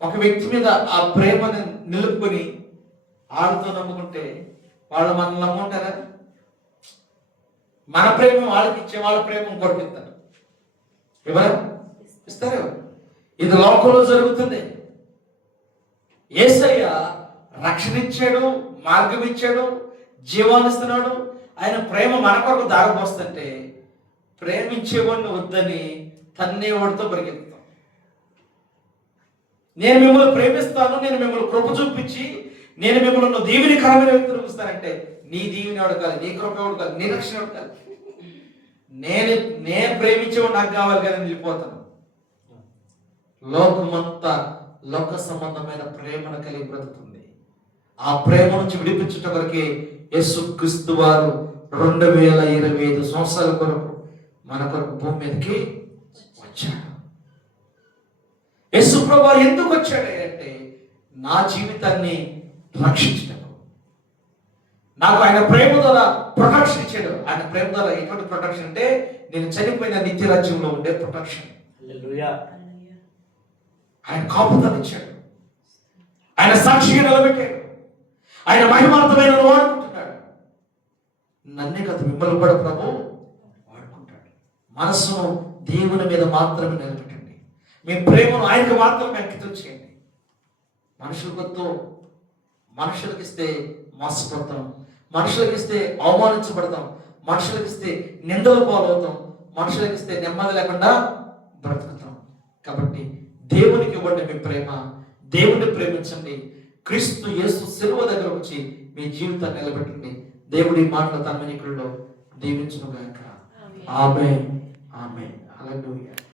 ఒక వ్యక్తి మీద ఆ ప్రేమను నిలుపుకొని వాళ్ళతో నమ్ముకుంటే వాళ్ళు మనల్ని నమ్ముకుంటారా? మన ప్రేమ వాళ్ళకి ఇచ్చే, వాళ్ళ ప్రేమ కొడుకుతారు. ఎవరు ఇస్తారు? ఇది లోకంలో జరుగుతుంది. యేసయ్య రక్షణ ఇచ్చాడు, మార్గం ఇచ్చాడు, జీవాన్ని ఇస్తున్నాడు. ఆయన ప్రేమ మన కొరకు దారిపోస్తుంటే ప్రేమించేవాడిని వద్దని తన్నేవాడితో పరిగెత్తాం. నేను మిమ్మల్ని ప్రేమిస్తాను, నేను మిమ్మల్ని కృప చూపించి నేను మిమ్మల్ని దీవెనికరమైన వ్యక్తులు చూస్తానంటే నీ దీవెని అడగాలి, నీ కృప అడగాలి, నీ రక్షణ అడగాలి. నేను ప్రేమించేవాడు నాకు కావాలి కానీ వెళ్ళిపోతాను. లోకమంతా లోక సంబంధమైన ప్రేమను కలిగి బ్రతుకుతుంది. ఆ ప్రేమ నుంచి విడిపించుట కొరకే యేసుక్రీస్తు వారు 2025 సంవత్సరాల కొరకు మన కొరకు భూమి మీదకి వచ్చాడు. యేసు ప్రభువు వారు ఎందుకు వచ్చాడు అంటే నా జీవితాన్ని రక్షించడం. నాకు ఆయన ప్రేమ ద్వారా ప్రొటెక్షన్ ఇచ్చాడు. ఆయన ప్రేమ ద్వారా ఎటువంటి ప్రొటెక్షన్ అంటే నేను చనిపోయిన నిత్య రాజ్యంలో ఉండే ప్రొటెక్షన్. హల్లెలూయా. ఆయన కాపుదల ఇచ్చాడు. ఆయన సాక్షిగా నిలబెట్టాడు. ఆయన మహిమార్థమైన వాడుకుంటున్నాడు. నన్నే కదా మిమ్మల్ని కూడా ప్రభు వాడుకుంటాడు. మనస్సును దేవుని మీద మాత్రమే నిలబెట్టండి. మీ ప్రేమను ఆయనకు మాత్రమే అంకితం చేయండి. మనుషులతో మనుషులకి ఇస్తే మోసపోతాం, మనుషులకి ఇస్తే అవమానించబడతాం, మనుషులకి ఇస్తే నిందలు పాలవుతాం, మనుషులకి ఇస్తే నెమ్మది లేకుండా బ్రతుకుతాం. కాబట్టి దేవునికి ఇవ్వండి మీ ప్రేమ, దేవుణ్ణి ప్రేమించండి. క్రీస్తు యేసు శిలువ దగ్గర వచ్చి మీ జీవితాన్ని నిలబెట్టండి. దేవుడి మాటలు తన వినికుల్లో దీవించును గాక. ఆమేన్. ఆమేన్. హల్లెలూయా.